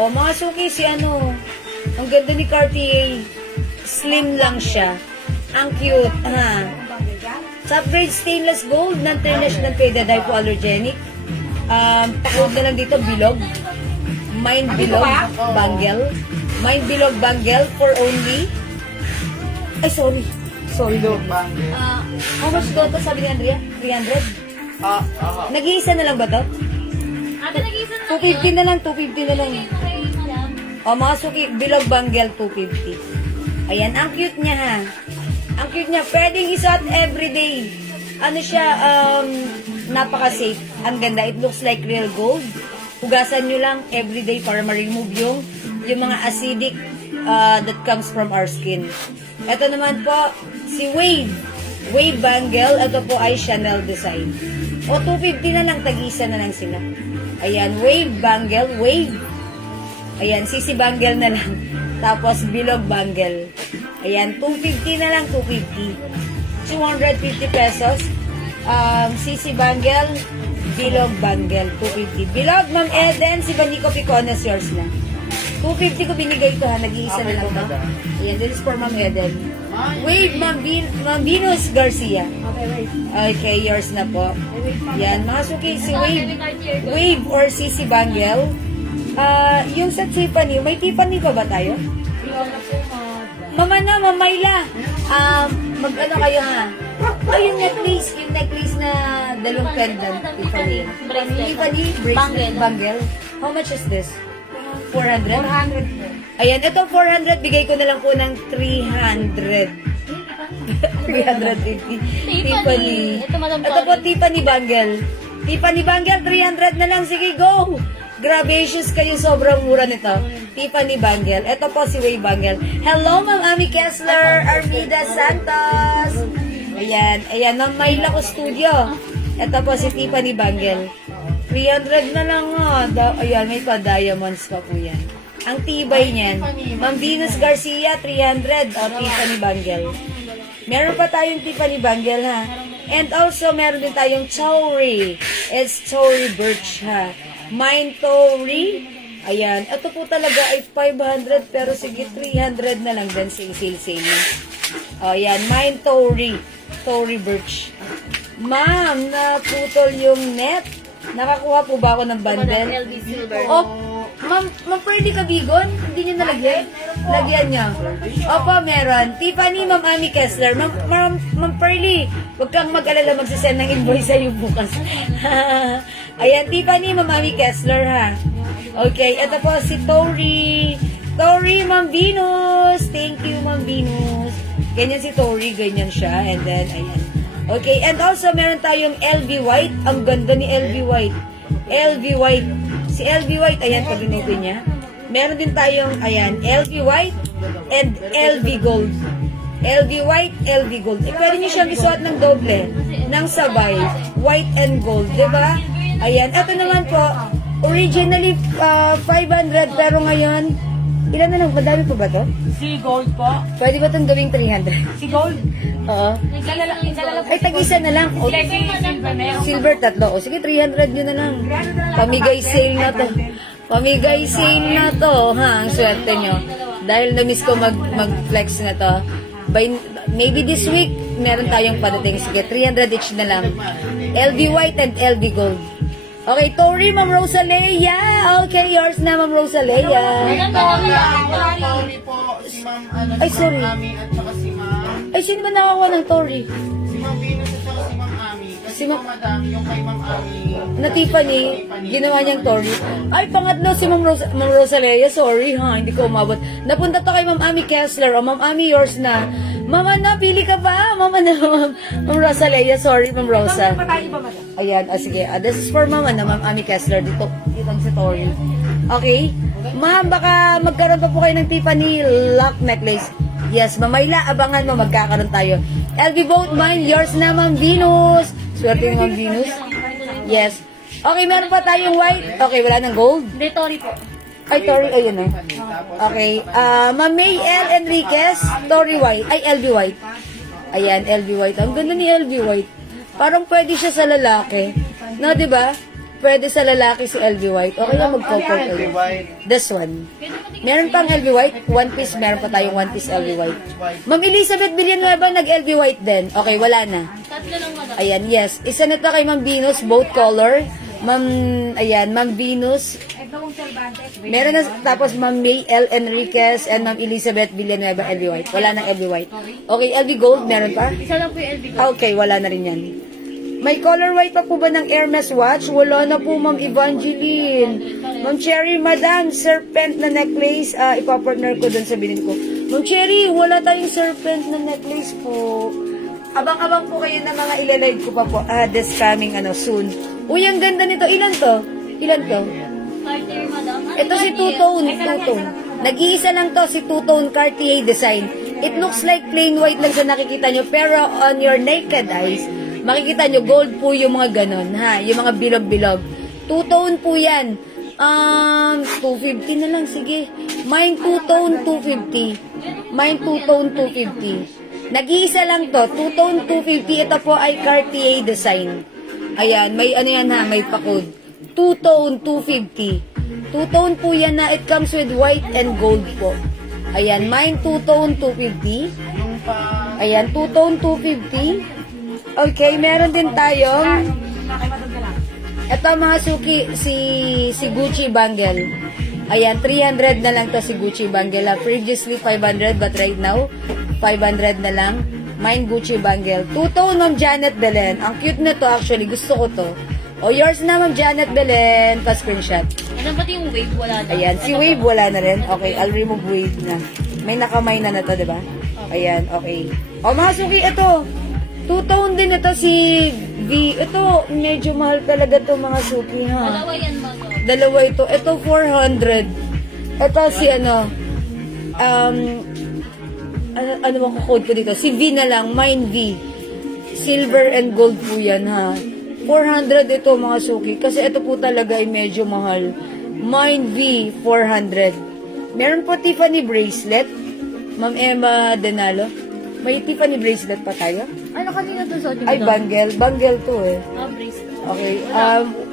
O, mga suki, si ang ganda ni Cartier. Slim lang siya. Ang cute, ha? Subgrade stainless gold, non-international faded hypoallergenic. Pakod na lang dito, bilog. Mind bilog bangle. Mind bilog bangle for only... Ay, sorry. Sorry, Lord. How much daw to, sabi ni Andrea? 300? Nag-iisa na lang ba to? Ate, nag-isa na 250 na lang, 250 na lang. O, mga suki, bilog bangle, 250. Ayan, ang cute niya ha. Ang cute niya, pwedeng isuot everyday. Ano siya, napaka-safe. Ang ganda, it looks like real gold. Hugasan nyo lang everyday para ma-remove yung mga acidic that comes from our skin. Ito naman po, si Wave. Wave bangle, ito po ay Chanel design. O, 250 na lang, tag-isa na lang sila. Ayan, Wave bangle, Wave. Ayan, sisi bangle na lang. Tapos, bilog bangle. Ayan, 250 na lang, 250. 250 pesos. Sisi bangle, bilog bangle, 250. Bilog, Ma'am Eden, si Banico Picones, yours na. 250 ko binigay ito ha, nag-iisa na lang to. Ayan, this is for Ma'am Eden. Wave, Ma'am Venus Garcia. Okay, wait. Okay, yours na po. Yan, mga suki, si Wave or Sisi Bangle. Yung sa Tiffany, may Tiffany pa ba tayo? Mama na, Ma'am Myla. Mag-ano kayo ha? Yung necklace na dalawang pendant, Tiffany. Tiffany, bracelet, bangle. How much is this? 400? 400 po. Ayan, ito 400, bigay ko na lang po ng 300. 350. Tiffany. Ito po, Tiffany Bangle. Tiffany Bangle, 300 na lang. Sige, go! Gracious kayo, sobrang mura nito. Tiffany Bangle. Ito po si Way Bangle. Hello, Ma'am Ami Kessler, Armida Santos. Ayan, ayan, Ma'am Myla ko studio. Ito po si Tiffany Bangle. 300 na lang ha. Ayan, may pa-diamonds pa po yan. Ang tibay niyan. Ma'am Venus Garcia, 300. O, Tiffany Bangle. Meron pa tayong Tiffany Bangle ha. And also, meron din tayong Tory. It's Tory Birch ha. Mine Tory. Ayan. Ito po talaga ay 500 pero sige 300 na lang din sa sale na. O, ayan. Mine Tory. Tory Birch. Ma'am, naputol yung net. Nakakuha po ba ako ng bundle? Oh, Ma'am Pearly Kabigon, hindi niyo nalagyan? Lagyan niya. Opo, meron. Tiffany, Ma'am Ami Kessler. Ma'am Pearly, huwag kang mag-alala, magsisend ng invoice sa'yo bukas. Ayan, Tiffany, Ma'am Ami Kessler, ha? Okay, ito po si Tori. Tori, Ma'am Venus. Thank you, Ma'am Venus. Ganyan si Tori, ganyan siya. And then, ayan. Okay, and also meron tayong LV White. Ang ganda ni LV White. LV White. Si LV White, ayan, pag-initin niya. Meron din tayong, ayan, LV White and LV Gold. LV White, LV Gold. Pwede niyo siyang isuot ng doble, ng sabay. White and gold, diba? Ayan, ito naman po, originally 500, pero ngayon, ilan na lang, madami po ba to? Si Gold po. Pwede ba itong gawing 300? Si Gold. Oo. Ay, tag-isa na lang. O, silver tatlo. O, sige, 300 yun na lang. Pamigay sale na to. Pamigay sale na to, ha? Ang swerte nyo. Dahil na-miss ko mag-flex na to. Maybe this week, meron tayong padating. Sige, 300 each na lang. LV White and LV Gold. Okay, Tori, Ma'am Rosalea. Okay, yours na, Ma'am Rosalea. Sorry po, si Ma'am, Ay, si sorry. Ma'am Ami at saka si Ma'am, Ay, sino ba nakakuha ng Tori? si Ma'am Venus at saka si Ma'am Ami. Kasi Si po, Ma'am- madam, yung kay Ma'am Ami, Na Tiffany, ginawa niyang Tori. Ay, pangatlo si Ma'am Rosalea. Sorry ha, hindi ko umabot. Napunta to kay Ma'am Ami Kessler. O, Ma'am Ami, yours na. Mama na, pili ka ba? Mama na, Ma'am Rosalea. Sorry, Ma'am Rosa. Ayan, sige. This is for Mama na, Ma'am Ami Kessler. Dito si Tori. Okay? Ma'am, baka magkaroon pa po kayo ng Tiffany lock necklace. Yes, Ma'am Mayla, abangan mo, magkakaroon tayo. LV vote mine, yours na, Ma'am Venus. Swerte ni Ma'am Venus. Yes. Okay, meron pa tayong white. Okay, wala nang gold. Hindi, Tori po. Ay, Tori, ayun na. Okay. Ma'am May L. Enriquez, Tori White. Ay, LV White. Ayan, LV White. Ang ganda ni LV White. Parang pwede siya sa lalaki. No, di ba? Pwede sa lalaki si LV White. Okay lang mag-cover LV kayo. White. This one. Meron pang LV White. One piece, meron pa tayong one piece LV White. Ma'am Elizabeth Villanueva, nag-LV White din. Okay, wala na. Tatlo lang madam. Ayan, yes. Isa na to kay Ma'am Venus, both color. Ma'am, ayan, Ma'am Venus. Meron na, tapos Ma'am May L. Enriquez and Ma'am Elizabeth Villanueva, LV White. Wala nang LV White. Okay, LV Gold, meron pa? Isa lang po yung LB ko. Okay, wala na rin yan. May color white pa po ba ng Hermes watch? Wala na po, Ma'am Evangeline. Ma'am Cherry, Madam, serpent na necklace. Ipapartner ko dun sa bilin ko. Ma'am Cherry, wala tayong serpent na necklace po. Abang-abang po kayo na mga ilalive ko pa po. This coming, soon. Uy, ang ganda nito. Ilan to? Ilan to? Cartier, madam. Ito si Two-Tone. Two-Tone. Nag-iisa lang to si Two-Tone Cartier design. It looks like plain white lang sa nakikita nyo. Pero on your naked eyes, makikita nyo, gold po yung mga ganon, ha? Yung mga bilog-bilog. Two-tone po yan. 250 na lang, sige. Mine two-tone, 250. Mine two-tone, 250. Nag-iisa lang to. Two-tone, 250. Ito po ay Cartier design. Ayan, may ano yan ha, may pa-code. Two-tone, 250. Two-tone po yan na it comes with white and gold po. Ayan, mine two-tone, 250. Yung pa, Ayan, two-tone, 250. Okay, meron din tayong ito mga suki, si Gucci bangle. Ayan, 300 na lang to si Gucci bangle. Previously 500 but right now 500 na lang. Mine Gucci bangle. Two-tone Ma'am Janet Belen. Ang cute na to actually, gusto ko to. O yours na Ma'am Janet Belen, pa-screenshot. Ano pati yung wave? Wala na. Ayan, si Wave wala na rin. Okay, I'll remove Wave na. May nakamay na to, di ba? Ayan, okay. O mga suki, ito. Two-tone din ito si V. Ito, medyo mahal talaga to mga suki, ha? Dalawa yan, madam. Dalawa ito. Ito, 400. Ito si ano bang code ko dito? Si V na lang, mine V. Silver and gold po yan, ha? 400 ito mga suki. Kasi ito po talaga ay medyo mahal. Mine V, 400. Meron po Tiffany bracelet. Ma'am Emma Denalo. May Tiffany bracelet pa tayo? Ano kanina to sa Ay, bangle. Bangle to eh. bracelet. Okay.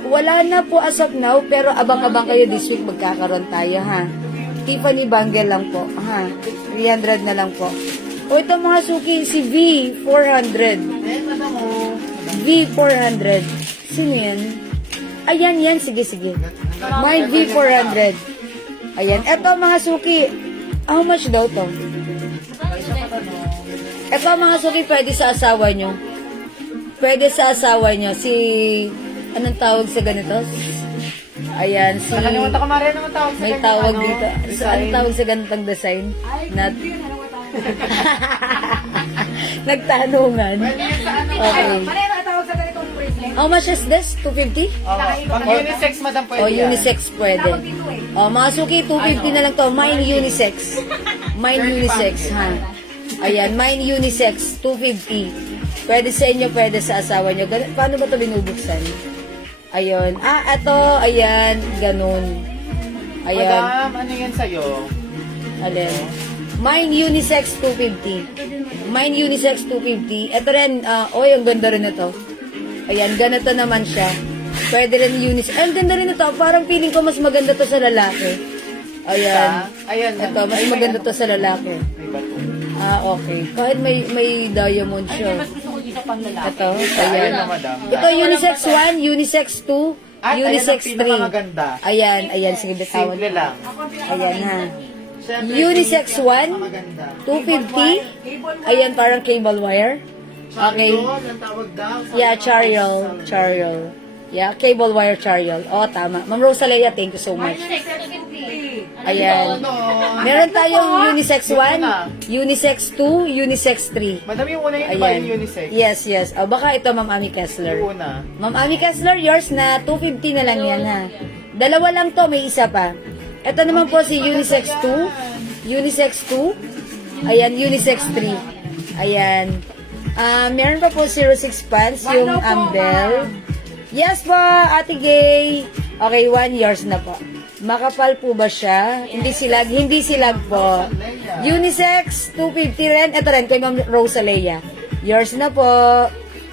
Wala na po as of now, pero abang-abang kayo this week magkakaroon tayo, ha? Tiffany bangle lang po, ha? 300 na lang po. O ito mga suki, si V, 400. madam mo. V, 400. Sino yan? Ayan, yan. Sige, sige. My V, 400. Ayan. Ito mga suki. How much daw to? Ito mga suki, pwede sa asawa nyo. Pwede sa asawa nyo. Si, anong tawag sa ganito? Ayan, si... Nakalimutan ko, Maria, naman tawag sa May kanya, tawag ano, dito. design. Anong tawag sa ganitong design? Not... Nagtanungan. Okay. How much is this? 250? Pang unisex, madam, pwede O, yan. unisex pwede. O, mga suki, 250 na lang to. Mine unisex. Mine unisex, ha? Ayan, mine unisex, 250. Pwede sa inyo, pwede sa asawa nyo. Paano ba ito binubuksan? Ayun. Ito, ayan, ganun. Ayan. Madam, ano yan sa'yo? Alin? Mine unisex 250. Mine unisex 250. Ito rin, ang ganda rin ito. Ayan, ganito naman siya. Pwede rin unisex. Ang ganda rin ito. Parang feeling ko mas maganda to sa lalaki. Ayan. Ayan. Ito, mas maganda to sa lalaki. May bato. Okay. Kahit may diamond siya. Mas gusto ko dito pang lalaki. Ito, Ayan ayan. na, madam. Ito unisex 1, unisex 2, At Unisex ayan ang 3. pinakamaganda. Ayan, sige, bitawan. Simple lang. Ayan ha. Siyempre, Unisex 1, pinakamaganda. 250. Ayan, parang cable wire. Okay. Chariol, ang tawag daw. Yeah, Chariol. Yeah, cable wire Chariol. Oh, tama. Ma'am Rosalea, thank you so much. Ayan. Meron tayong Unisex 1, Unisex 2, Unisex 3. Madam, yung una yun ba Ayan. yung unisex? Yes. O, baka ito, Ma'am Ami Kessler. Yung una. Ma'am Ami Kessler, yours na 250 na lang yan, ha? Dalawa lang to, may isa pa. Ito naman po si Unisex 2. Unisex 2. Ayan, Unisex 3. Ayan. Meron pa po 06 pants, yung Ambel. Yes po, Ate Gay. Okay, 1 years na po. Makapal po ba siya? Hindi silag po. Unisex, 250 rin. Ito rin, kay Ma'am Rosalea. Yours na po.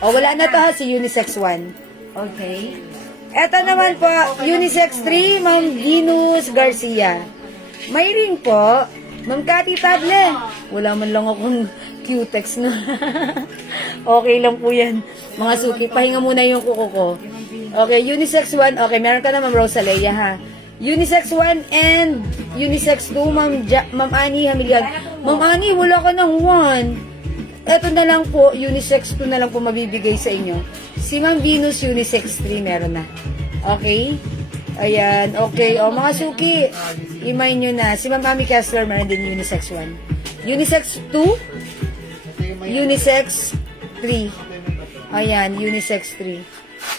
O, wala na to ha, si Unisex 1. Okay. Ito naman po, Unisex 3, Ma'am Venus Garcia. May ring po, Ma'am Cathy Table. Wala man lang akong Q-tex na. Okay lang po yan. Mga suki, pahinga muna yung kuko ko. Okay, Unisex 1. Okay, meron ka na, Ma'am Rosalea, ha? Unisex 1 and Unisex 2, Ma'am Annie Hamilian. Ma'am Annie, wala ka ng 1. Ito na lang po, Unisex 2 na lang po mabibigay sa inyo. Si Ma'am Venus, Unisex 3, meron na. Okay? Ayan, okay. O, mga suki, imay nyo na. Si Ma'am Ami Kessler, meron din Unisex 1. Unisex 2, Unisex 3. Ayan, Unisex 3.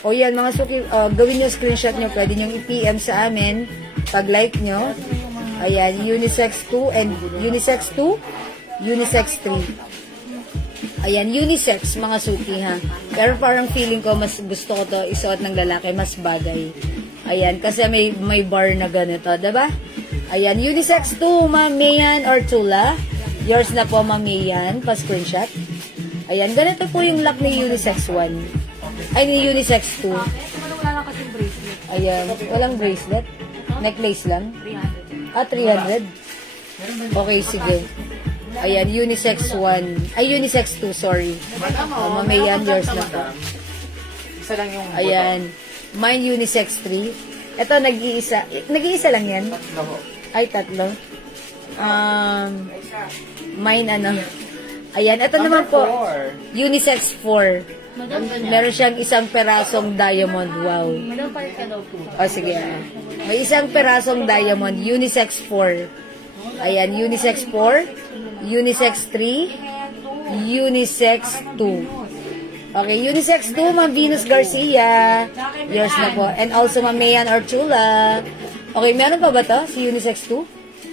O yan, mga suki, gawin nyo screenshot nyo. Pwede nyo i-PM sa amin pag like nyo. Ayan, Unisex 2 and Unisex 2, Unisex 3. Ayan, unisex, mga suki, ha. Pero parang feeling ko, mas gusto ko to isuot ng lalaki, mas bagay. Ayan, kasi may bar na ganito, diba? Ayan, unisex 2, Ma'am Mayan or Tula. Yours na po, Ma'am Mayan, pa-screenshot. Ayan, ganito po yung lock ni unisex 1. Ay, ni unisex 2. Ayan, walang bracelet. Necklace lang. 300. Okay, sige. Ayan, unisex 1. Ay, unisex 2, sorry. Ma'am Mayan, yours na po. Isa lang yung Ayan. Mine unisex 3. Ito, nag-iisa. Nag-iisa lang yan? Tatlo. Ay, tatlo. Mine, ano. Ayan, ito naman po. Unisex 4. Meron siyang isang perasong diamond. Wow. Madam, palit ka daw po. O, sige. May isang perasong diamond. Unisex 4. Ayan, unisex 4. Unisex 3. Unisex 2. Okay, unisex 2, Ma'am Venus Garcia. Yours na po. And also, Ma'am Mayan Orchula. Okay, meron pa ba to? Si unisex 2?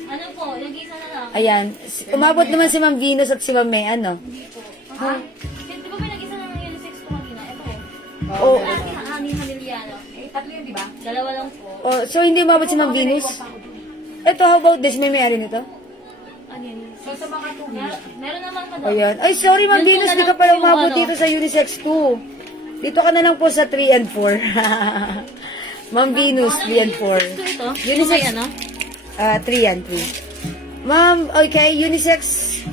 Ano po, yung isa na lang. Ayan. Umabot naman si Ma'am Venus at si Ma'am Mayan, no? Ha? Di ba may nag-isa na ng unisex ko kanina? Ito. Oh, Ani Hamiliano. Tatlo yun, di ba? Dalawa lang po. oh, so hindi umabot si Ma'am Venus? Ito, how about this? May may-ari nito? Ano yun? So, sa mga tubi. Meron naman ka daw. Ayan. Ay, sorry, Ma'am Yung Venus, tula di ka lang pala po yung umabot ano. dito sa unisex 2. Dito ka na lang po sa 3 and 4. Ma'am Venus, 3 and 4. Ito, ito. Unisex, Yung may ano? 3 and 3. Ma'am, okay, unisex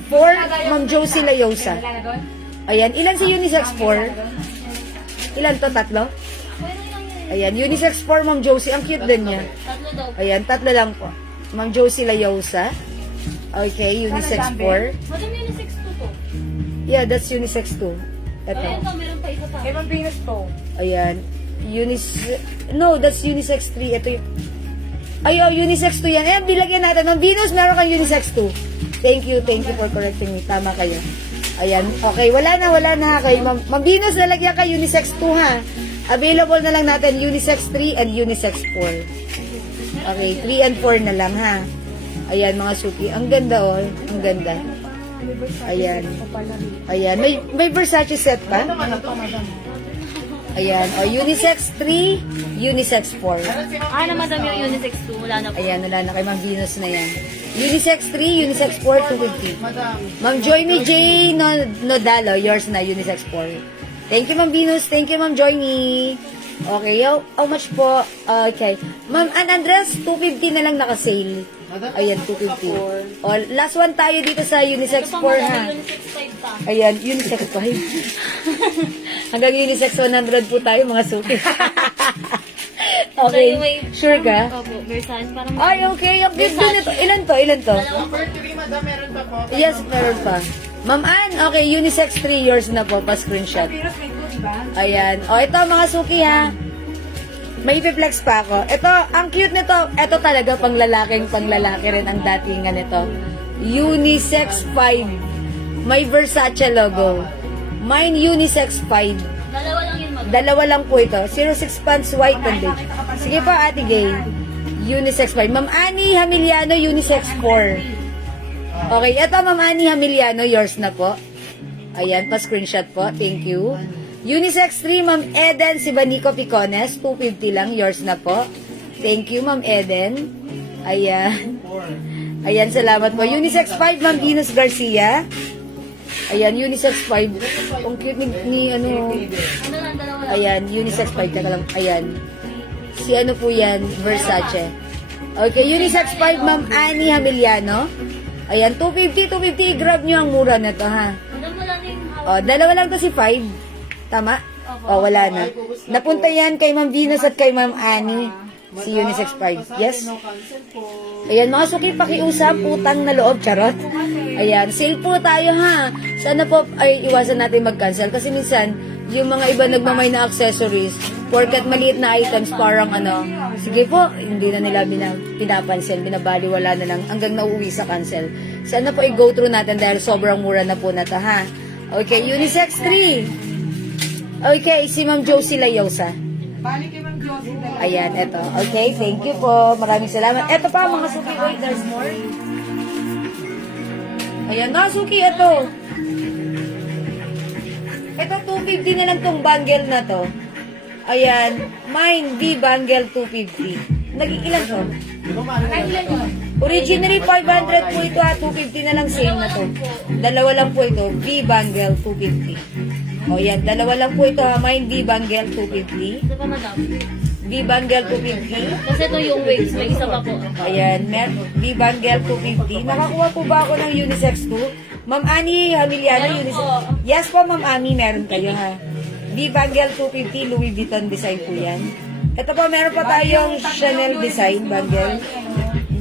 4, Ma'am Josie Layosa. Ayan, ilan si unisex 4? Ilan to? Tatlo? Ayan, unisex 4, Ma'am Josie. Ang cute din niya. Tatlo daw. Ayan, tatlo lang po. Ma'am Josie Layosa. Okay, unisex 4. Madam, unisex 2 po. Yeah, that's unisex 2. Ito. Ayun to, meron pa isa pa. Ayan. No, that's unisex 3. Ito yung... Ay, oh, unisex 2 yan. Ayan, bilagyan natin. Ma'am Venus, meron kang unisex 2. Thank you for correcting me. Tama kayo. Ayan. Okay, wala na kay Ma'am Venus, nalagyan ka unisex 2, ha. Available na lang natin unisex 3 and unisex 4. Okay, 3 and 4 na lang, ha. Ayan, mga suki. Ang ganda, oh. Ang ganda. Ayan. Ayan. May Versace set pa? Ayan. O, unisex 3, unisex 4. Na madam yung unisex 2. Wala na po. Ayan, wala na kay Ma'am Venus na yan. Unisex 3, unisex 4, 250. Ma'am Joyme J. Nodalo, yours na, unisex 4. Thank you, Ma'am Venus. Thank you, Ma'am Joyme. Okay, how much po? Okay. Ma'am Ann Andres, 250 na lang naka-sale. Ayan, 250. O, last one tayo dito sa unisex 4, ha? Unisex 5 pa. Ayan, unisex 5. Hanggang unisex 100 po tayo, mga suki. Okay. Tayo may- Sure ka? Opo, Versace. Parang Ay, okay. Ang cute din ito. Ilan to? Ilan to? Dalawa po. For 3, madam, meron pa po. Yes, meron pa. Ma'am Ann, okay, unisex 3 years na po, pa-screenshot. Ayan. O, ito mga suki ha. May ipiplex pa ako. Ito, ang cute nito. Ito talaga panglalaki rin ang datingan nito. Unisex 5. May Versace logo. Mine unisex 5. Dalawa lang yun, mag. Dalawa lang po ito. 06 pants white bandage. Sige po, Ate Gay. Unisex 5. Ma'am Annie Hamiliano, unisex 4. Okay, ito Ma'am Annie Hamiliano, yours na po. Ayan, pa-screenshot po. Thank you. Unisex 3, Ma'am Eden Sibanico Picones, 250 lang, yours na po. Thank you, Ma'am Eden. Ayan. Ayan, salamat po. Unisex 5, Ma'am Venus Garcia. Ayan, unisex 5. Ang cute ni ano. Ano lang, dalawa lang. Ayan, unisex 5. Teka lang. Ayan. Si ano po yan? Versace. Okay, unisex 5, Ma'am Annie Hamiliano. Ayan, 250. Grab nyo ang mura na to, ha? Madam, wala na yung hawak. O, dalawa lang to si 5. Tama? O, wala na. Napunta yan kay Ma'am Venus at kay Ma'am Annie. Si unisex 5. Yes? No cancel po. Ayan, mga suki, pakiusap, utang na loob, charot. Ayan, sale po tayo ha. Sana po ay iwasan natin mag-cancel kasi minsan, yung mga iba nagmamay na accessories, porkat maliit na items, parang ano, sige po, hindi na nila pinapansin, binabaliwala na lang, hanggang nauuwi sa cancel. Sana po i-go through natin dahil sobrang mura na po na to ha. Okay, unisex 3. Okay, si Ma'am Josie Layosa. Ayan, eto. Okay, thank you po. Maraming salamat. Eto pa, mga suki. Wait, there's more. Ayan, mga suki, eto. Ito, 250 na lang tong bangle na to. Ayan, mine, B-bangle 250. Naging ilan to? Originally, 500 po ito ha. 250 na lang, same na to. Dalawa lang po ito. B-bangle 250. O yan, dalawa lang po ito ha. Mine, B-bangle 250. Ito pa, madam. B-bangle 250. Kasi ito yung waves, may isa pa po. Ayan, B-bangle 250. Nakakuha po ba ako ng unisex 2? Ma'am Annie Hamiliano, Meron unisex. po. Yes po, Ma'am Annie, meron kayo ha. B-bangle 250, Louis Vuitton design po yan. Ito po, meron pa tayong Chanel design bangle.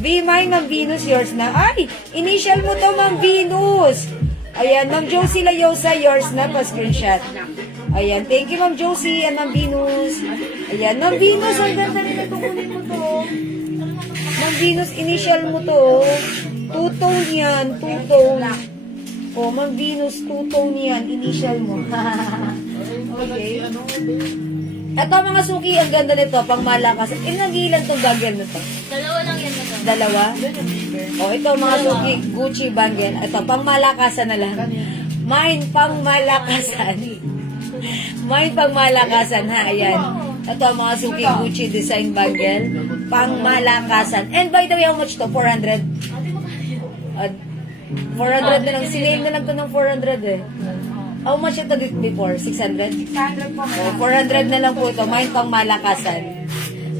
B, mine, Ma'am Venus, yours na. Ay, initial mo to, Ma'am Venus. Ayan, Ma'am Josie Layosa, yours na, pa-screenshot. Ayan, thank you Ma'am Josie and Ma'am Venus. Ayan, Ma'am Venus, ang ganda rin ito, kunin mo to. Ma'am Venus, initial mo to. Two-tone yan, two-tone. O, Ma'am Venus, two-tone yan, initial mo. Okay. Ito mga suki, ang ganda nito, pang malakas. Ilan tong gagawin nito? Dalawa lang yan, madam. Dalawa? O, ito mga suki, Gucci bangle. Ito, pang malakasan na lang. Mine, pang malakasan. Mine, pang malakasan ha, ayan. Ito mga suki, Gucci design bangle. Pang malakasan. And by the way, how much to? 400? 400 na lang. Sinale na lang to ng 400 eh. How much ito before? 600? 600 po. Oh, 400 na lang po ito. Mine pang malakasan.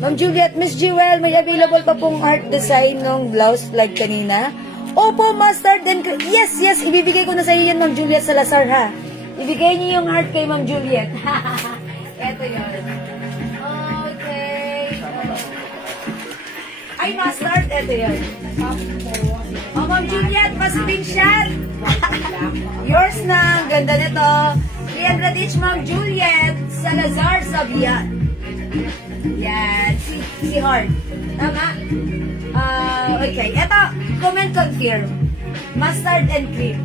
Ma'am Juliet, Miss Jewel, may available pa pong art design ng blouse like kanina. Opo, mustard and yes, ibibigay ko na sa iyo yan, Ma'am Juliet Salazar ha. Ibigay niyo yung heart kay Ma'am Juliet. Eto yun. Okay. Ay, mustard, eto yun. Oh, Ma'am Juliet, pa-screenshot. Yours na, ang ganda nito. 300 each, Ma'am Juliet Salazar Sabian. Yan, si Heart. Tama? Okay, eto, comment confirm. Mustard and cream.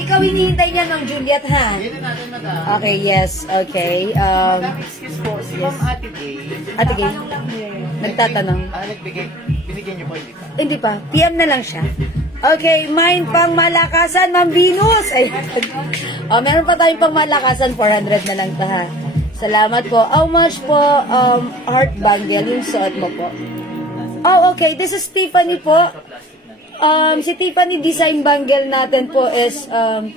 Ikaw hinihintay niya ng Juliet, ha? Hindi natin, madam. Okay, yes, okay. Madam, excuse po, si Ma'am Ate Gay. Ate Gay, nagtatanong. Binigyan niyo po, hindi pa. Hindi pa, PM na lang siya. Okay, mine pang malakasan, Ma'am Venus. Ayan. Oh, meron pa tayong pang malakasan, 400 na lang ta ha. Salamat po. How much po heart bangle yung suot mo po? Oh, okay. This is Tiffany po. Si Tiffany design bangle natin po is 300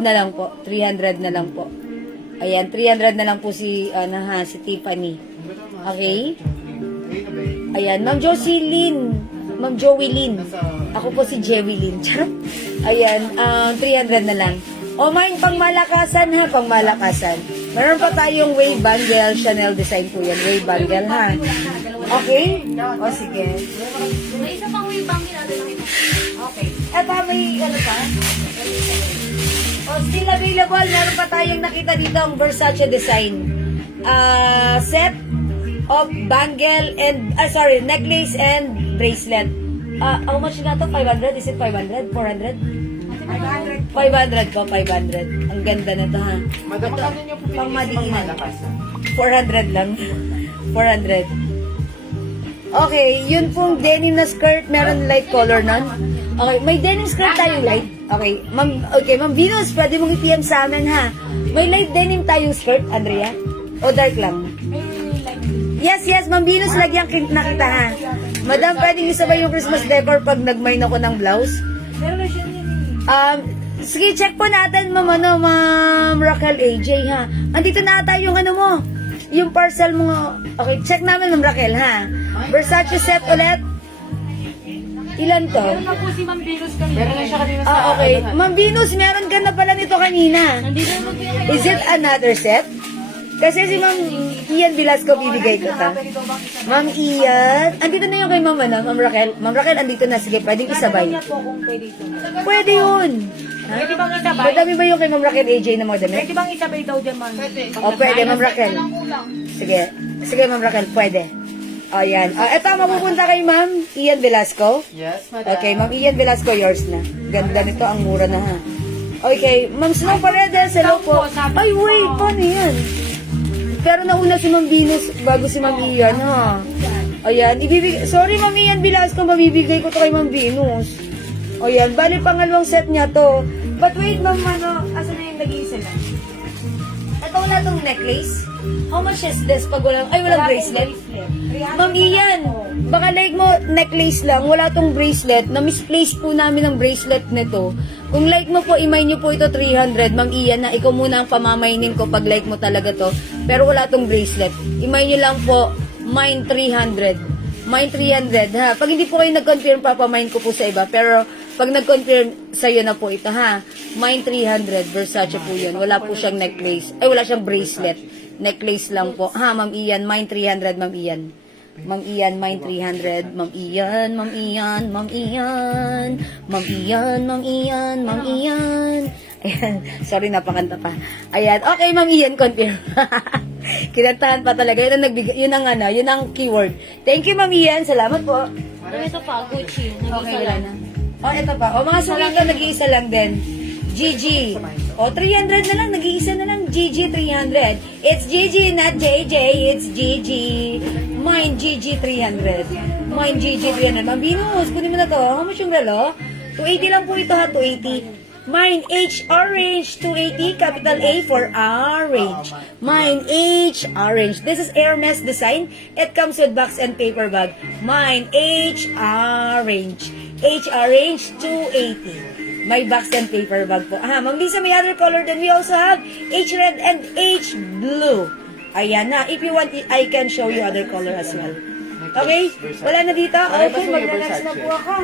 na lang po. 300 na lang po. Ayan, 300 na lang po si si Tiffany. Okay? Ayan, Ma'am Jocelyn. Ma'am Joey Ako po si Jewy Lynn. Charot. Ayan, 300 na lang. O, mine pang malakasan ha, pang malakasan. Meron pa tayong wave bangle, Chanel design po yan, wave bangle ha. Okay? O sige. May isa pang way bang natin nakita. Okay. Eto, may ano pa? O, still available, meron pa tayong nakita dito ang Versace design. Set of bangle and, necklace and bracelet. How much na to? 500? Is it 500? 400? 500 po, 500. Ang ganda na to ha. Madam, magkano niyo po Pang binigay sa madiinan. pangmalakas? 400 lang. 400. Okay, yun pong denim na skirt, meron light color nun. Okay, may denim skirt tayo light. Okay, Ma'am Venus, pwede mong i-PM sa amin ha. May light denim tayong skirt, Andrea? O dark lang? Yes, Ma'am Venus, lagyan nakita ha. Madam, pwedeng isabay yung Christmas decor pag nag-mine ako ng blouse? Sige, check po natin, Ma'am Raquel AJ ha. Andito na ata yung ano mo, yung parcel mo. Okay, check namin, Ma'am Raquel ha. Versace set ulit. Ilan to? Meron na po si Ma'am Venus kanina. Meron na siya kanina sa... Okay. ano, Ma'am Venus, meron ka na pala nito kanina. Nandito naman po yung Is it another set? Kasi si Ma'am Ian Velasco bibigay ko ta. Ma'am Ian, andito na yung kay Ma'am, Ma'am Raquel. Ma'am Raquel, andito na. Sige, pwedeng isabay. Pwede yun. Ha? Pwede bang isabay? Madami ba yung kay Ma'am Raquel AJ na mga damit? Pwede bang isabay daw dyan, ma'am? O, pwede, Ma'am Raquel. Sige. Sige, Ma'am Raquel, pwede. O, yan. O, eto, mapupunta kay Ma'am Ian Velasco. Yes, madam. Okay, Ma'am Ian Velasco, yours na. Ganda nito, ang mura na ha. Okay, Ma'am Snow Paredes, hello po. Ay, wait, paano yan? Pero nauna si Ma'am Venus bago si Ma'am Ian, ha? Ayan, sorry Ma'am Ian Velasco, mabibigay ko to kay Ma'am Venus. Ayan, bali pangalawang set niya to. But wait, Ma'am, asan na yung nag-iisa lang? Ito wala tong necklace. How much is this pag walang, walang bracelet? Ma'am Ian, baka like mo necklace lang, wala tong bracelet. Na-misplace po namin ang bracelet nito. Kung like mo po, imay nyo po ito 300. Ma'am Ian, na ikaw muna ang pamamainin ko pag like mo talaga to. Pero wala tong bracelet. Imay nyo lang po, mine 300. Mine 300, ha? Pag hindi po kayo nag-confirm, papamine ko po sa iba. Pero pag nag-confirm, sa'yo na po ito, ha? Mine 300, Versace po yun. Wala po siyang necklace. Wala siyang bracelet. Necklace lang po. Ha, Ma'am Ian, mine 300, Ma'am Ian. Ma'am Ian, mine 300. Ma'am Ian, Ma'am Ian, Ma'am Ian. Ma'am Ian, Ma'am Ian, Ma'am Ian. Ayan, sorry, napakanta pa. Ayan, okay, Ma'am Ian, confirm. Kinantahan pa talaga. Yun ang keyword. Thank you, Ma'am Ian. Salamat po. Ito pa, Gucci. Okay, Nag-isa wala lang. na. Ito pa. Mga sulit ka, nag-iisa lang din. GG. 300 na lang. Nag-iisa na lang. GG 300. It's GG, not JJ. It's GG. Mine GG 300. Mine GG 300. Ma'am Venus, kunin mo na to. How much yung relo? 280 lang po ito ha. 280. Mine H orange 280, capital A for orange. Mine H orange. This is Hermes design. It comes with box and paper bag. Mine H orange. H orange 280. My box and paper bag po. Ma'am Lisa, may other color then we also have H red and H blue. Ayan na. If you want, I can show you other color as well. Okay? Wala na dito? Okay, mag-relax na po ako.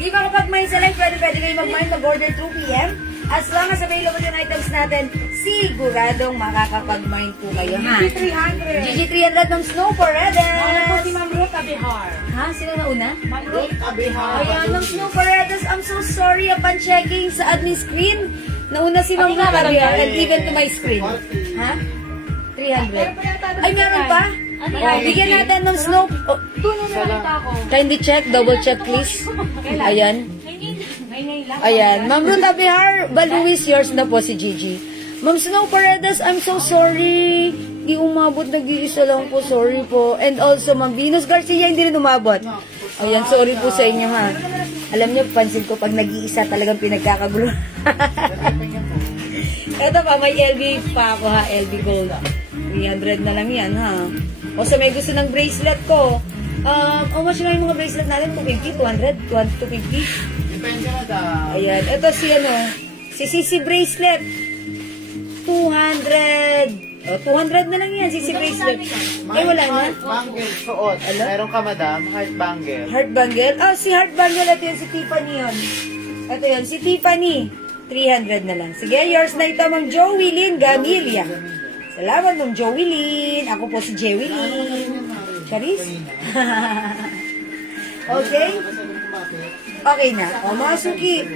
Di ba kapag may sa live, pwede kayo mag-mine, mag-order 2 p.m. As long as available yung items natin, siguradong makakapag-mine po kayo. GG300. GG300 ng Snow Paredes. Ano po si Ma'am Ruth Abihar? Ha? Sino na una? Ma'am Ruth Abihar. Ayan, ng Snow Paredes. I'm so sorry upon checking sa admin screen. Nauna si Ma'am Ruth Abihar and even to my screen. Ha? 300. Ay, meron pa? Bigyan natin ng Snow. Tuno na nakita ako. Kindly check, double check please. Ayan. Ngayon lang. Ayan. Ma'am Ruth Abihar, Baluis, yours na po si Gigi. Ma'am Snow Paredes, I'm so sorry. Di umabot, nag-iisa lang po. Sorry po. And also, Ma'am Venus Garcia, hindi rin umabot. Ayan, sorry po sa inyo ha. Alam niyo, pansin ko pag nag-iisa talagang pinagkakagulo. Ito pa, may LB pa ako ha, LB Gold. 300 na lang yan ha. O sa may gusto ng bracelet ko, how much na yung mga bracelet natin? 250, 200, 250. Depende, madam. Ayan, ito si Sisi bracelet. 200. O, 200 na lang yan, Sisi bracelet. Ay, wala na. Bangle, suot. Ano? Meron ka, madam. Heart bangle. Heart bangle? Si Heart bangle, ito yan, si Tiffany yun. Ito yan, si Tiffany. 300 na lang. Sige, yours na ito, Ma'am Joey Lynn Gamilia. Salamat, Ma'am Joey Lynn. Ako po si Joey Lynn. Charis? Okay? Okay na. O, mga suki.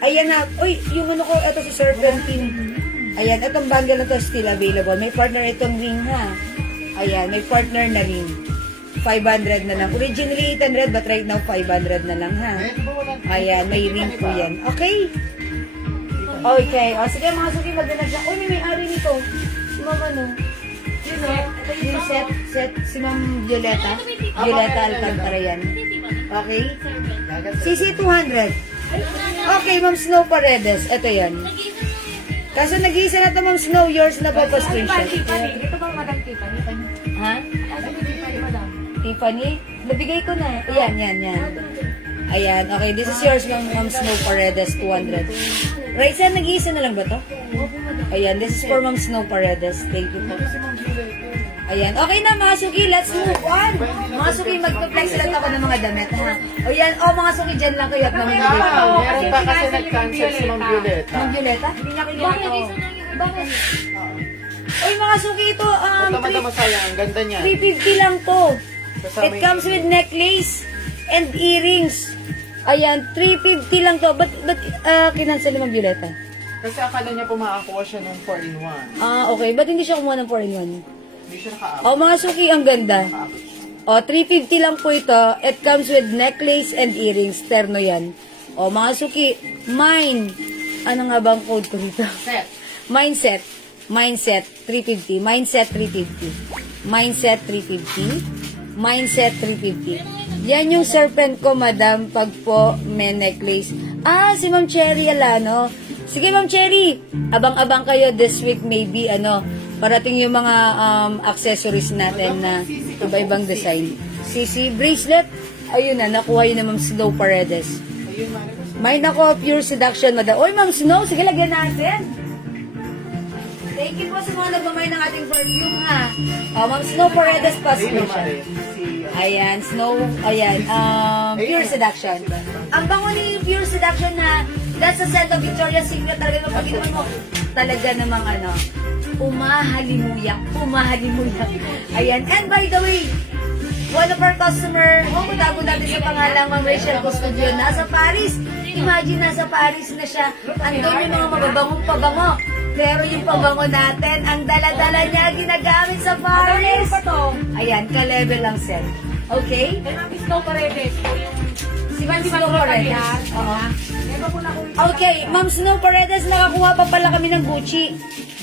Ayan na. Uy, yung ano ko, ito sa Serpentine. Ayan, itong bundle na to still available. May partner itong ring, ha? Ayan, may partner na ring. 500 na lang. Originally 800, but right now 500 na lang, ha? Ayan, may ring po yan. Okay? Okay. O, sige, mga suki, magdala siya. Uy, may ari nito. Si Ma'am ano? Yung set, si Ma'am Violeta. Violeta Alcantara yan. Okay? CC 200. Okay, Ma'am Snow Paredes. Ito yan. Kaso nag-iisa na to, Ma'am Snow. Yours na po pa-screenshot. Ito ba, Madam Tiffany? Ha? Tiffany, Madam. Tiffany? Nabigay ko na. Ayan, yan. Ayan. Okay, this is yours, Ma'am Snow Paredes. 200. Raisa, nag-iisa na lang ba to? Ayan, this is for Ma'am Snow Paredes. Thank you po. Ayan. Okay na, mga suki. Let's move on. Mga suki, mag-flex lang ako ng mga damit, ha? O yan. O, mga suki, dyan lang kayo at mamimigay ko. Meron pa kasi nag-cancel si Ma'am Violeta. Ma'am Violeta? Hindi niya kinuha to. Bakit? Uy, mga suki, ito, Ito madam masaya, ang ganda niya. 350 lang to. Kasama It comes with necklace and earrings. Ayan, 350 lang to. Ba't kinansel ni Ma'am Violeta? Kasi akala niya po makakuha siya ng 4-in-1. Okay. Ba't hindi siya kumuha ng 4-in-1? Hindi siya naka-up. Oh, mga suki, ang ganda. 350 lang po ito. It comes with necklace and earrings. Terno yan. Mga suki, mine. Ano nga bang code ko dito? Set. Mindset. Mindset 350. Mindset 350. Mindset 350. Mindset 350. Yan yung serpent ko, madam, pag po may necklace. Si Ma'am Cherry Alano. Sige, Ma'am Cherry. Abang-abang kayo this week, maybe, parating yung mga accessories natin na iba-ibang design. CC bracelet. Ayun na, nakuha yun na Ma'am Snow Paredes. May nako, pure seduction, madam. Oy, Ma'am Snow, sige, lagyan natin. Thank you po sa mga nagmamay ng ating perfume, ha. Ma'am Snow Paredes pa special. Ayan, Snow, ayan, pure seduction. Ang bango ni pure seduction na that's a scent of Victoria's Secret. Talaga naman pag inuman mo, talaga namang umahalimuyak. Ayan, and by the way, one of our customer, itago natin sa pangalang Ma'am Rachel Custodio, nasa Paris. Imagine, nasa Paris na siya. Andun yung mga mababangong pabango. Pero yung pabango natin, ang dala-dala niya, ginagamit sa Paris. Ano pa to? Ayan, ka-level lang set. Okay? Kay Ma'am Snow Paredes. Si Ma'am Snow Paredes. Oo. Meron po na kung Okay, Ma'am Snow Paredes, nakakuha pa pala kami ng Gucci.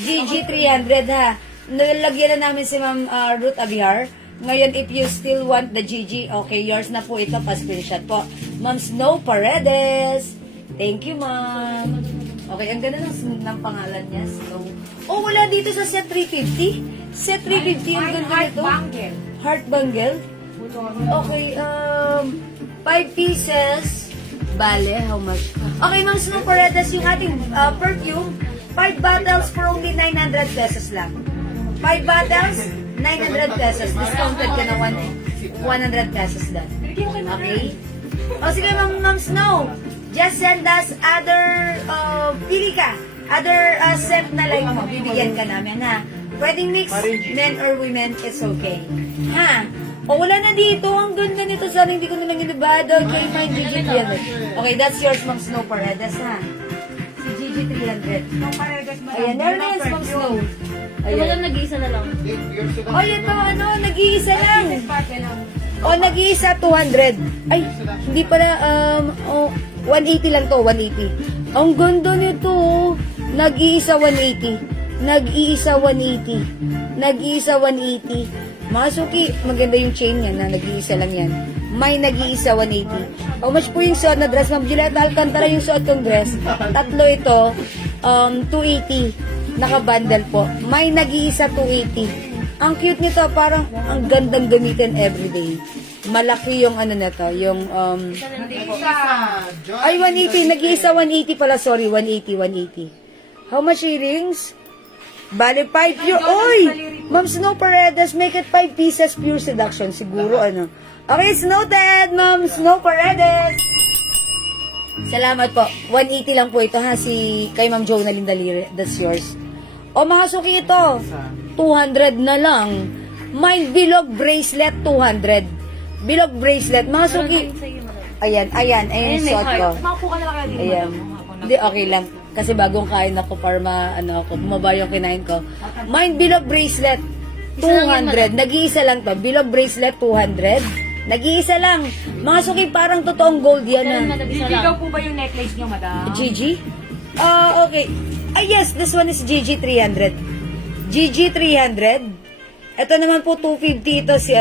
GG 300, ha. Nalagyan na namin si Ma'am Ruth Abihar. Ngayon, if you still want the GG, okay, yours na po ito, pa-screenshot po. Ma'am Snow Paredes. Thank you, Ma'am. Okay, ang ganda ng pangalan niya, Snow. Oh, wala dito sa set 350. Set 350, ang ganda nito. bangle. Heart bangle. Okay, 5 pieces. Bale, how much? Okay, Ma'am Snow Paredes, yung ating perfume, 5 bottles for only 900 pesos lang. 5 bottles, 900 pesos. Discounted ka na 100 pesos lang. Okay? O sige, Ma'am Snow, just send us other, pili ka. Other scent na like mo, bibigyan ka namin, ha? Pwedeng mix, men or women, it's okay. Ha? O wala na dito, ang ganda nito. Sana hindi ko na lang inibado. Okay, fine, GG 300. Okay, that's yours, Ma'am Snow Paredes, ha? Si GG 300. Snow Paredes, Madam. Ayan, there na Ma'am Snow. Wala Ayan. nag-iisa na lang. O, ito, nag-iisa lang. Parte lang. O, nag-iisa, 200. Ay, hindi pala, 180 lang to, 180. Ang ganda nito, nag-iisa 180. Nag-iisa 180. Nag-iisa 180. Mga suki, maganda yung chain niya na nag-iisa lang yan. May nag-iisa 180. How much po yung suot na dress? Ma'am Julieta Alcantara yung suot kong dress. Tatlo ito, 280. Naka-bundle po. May nag-iisa 280. Ang cute nito, parang ang gandang gamitin everyday. Malaki yung na to, yung ay 180, nag-iisa 180 pala, sorry, 180. How much earrings? Bale 5 pure. Oy! Ma'am Snow Paredes, make it 5 pieces pure seduction siguro Okay, it's noted, Ma'am Snow Paredes. Salamat po. 180 lang po ito ha, kay Ma'am Jonalyn Dalire. That's yours. O mga suki ito, 200 na lang. Mind Bilog Bracelet, 200. Bilog Bracelet. Mga suki, ayan yung may suot ko. heart. Makapo ka na lang kaya dito. Ayan. Hindi, okay lang. Kasi bagong kain ako para bumaba yung kinain ko. Mind Bilog Bracelet, 200. Nag-iisa lang to. Bilog Bracelet, 200. Nag-iisa lang. Mga suki, parang totoong gold yan Pero ha. madam, isa Ikaw lang. po ba yung necklace niyo, madam? GG? Okay. Yes, this one is GG 300. GG 300. Ito naman po 250 ito si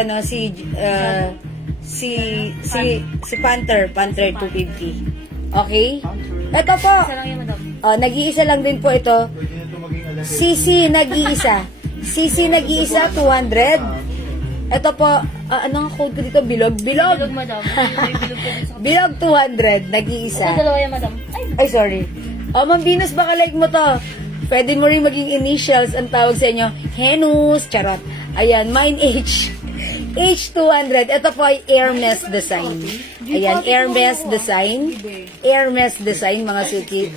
Panther 250. Okay? Ito po. Isa lang yan, madam. Nag-iisa lang din po ito. CC nag-iisa. CC nag-iisa 200. Ito po, ano ang code ko dito? Bilog. Bilog, madam. May bilog ka din sa Bilog 200, nag-iisa. Ito, dalawa yan, madam. Ay, sorry. Ma'am Venus, baka like mo to. Pwede mo rin maging initials ang tawag sa inyo. Henus, charot. Ayan, mine H. H200. Ito po ay Hermes design. Ayan, Hermes design. Hermes design, mga suki.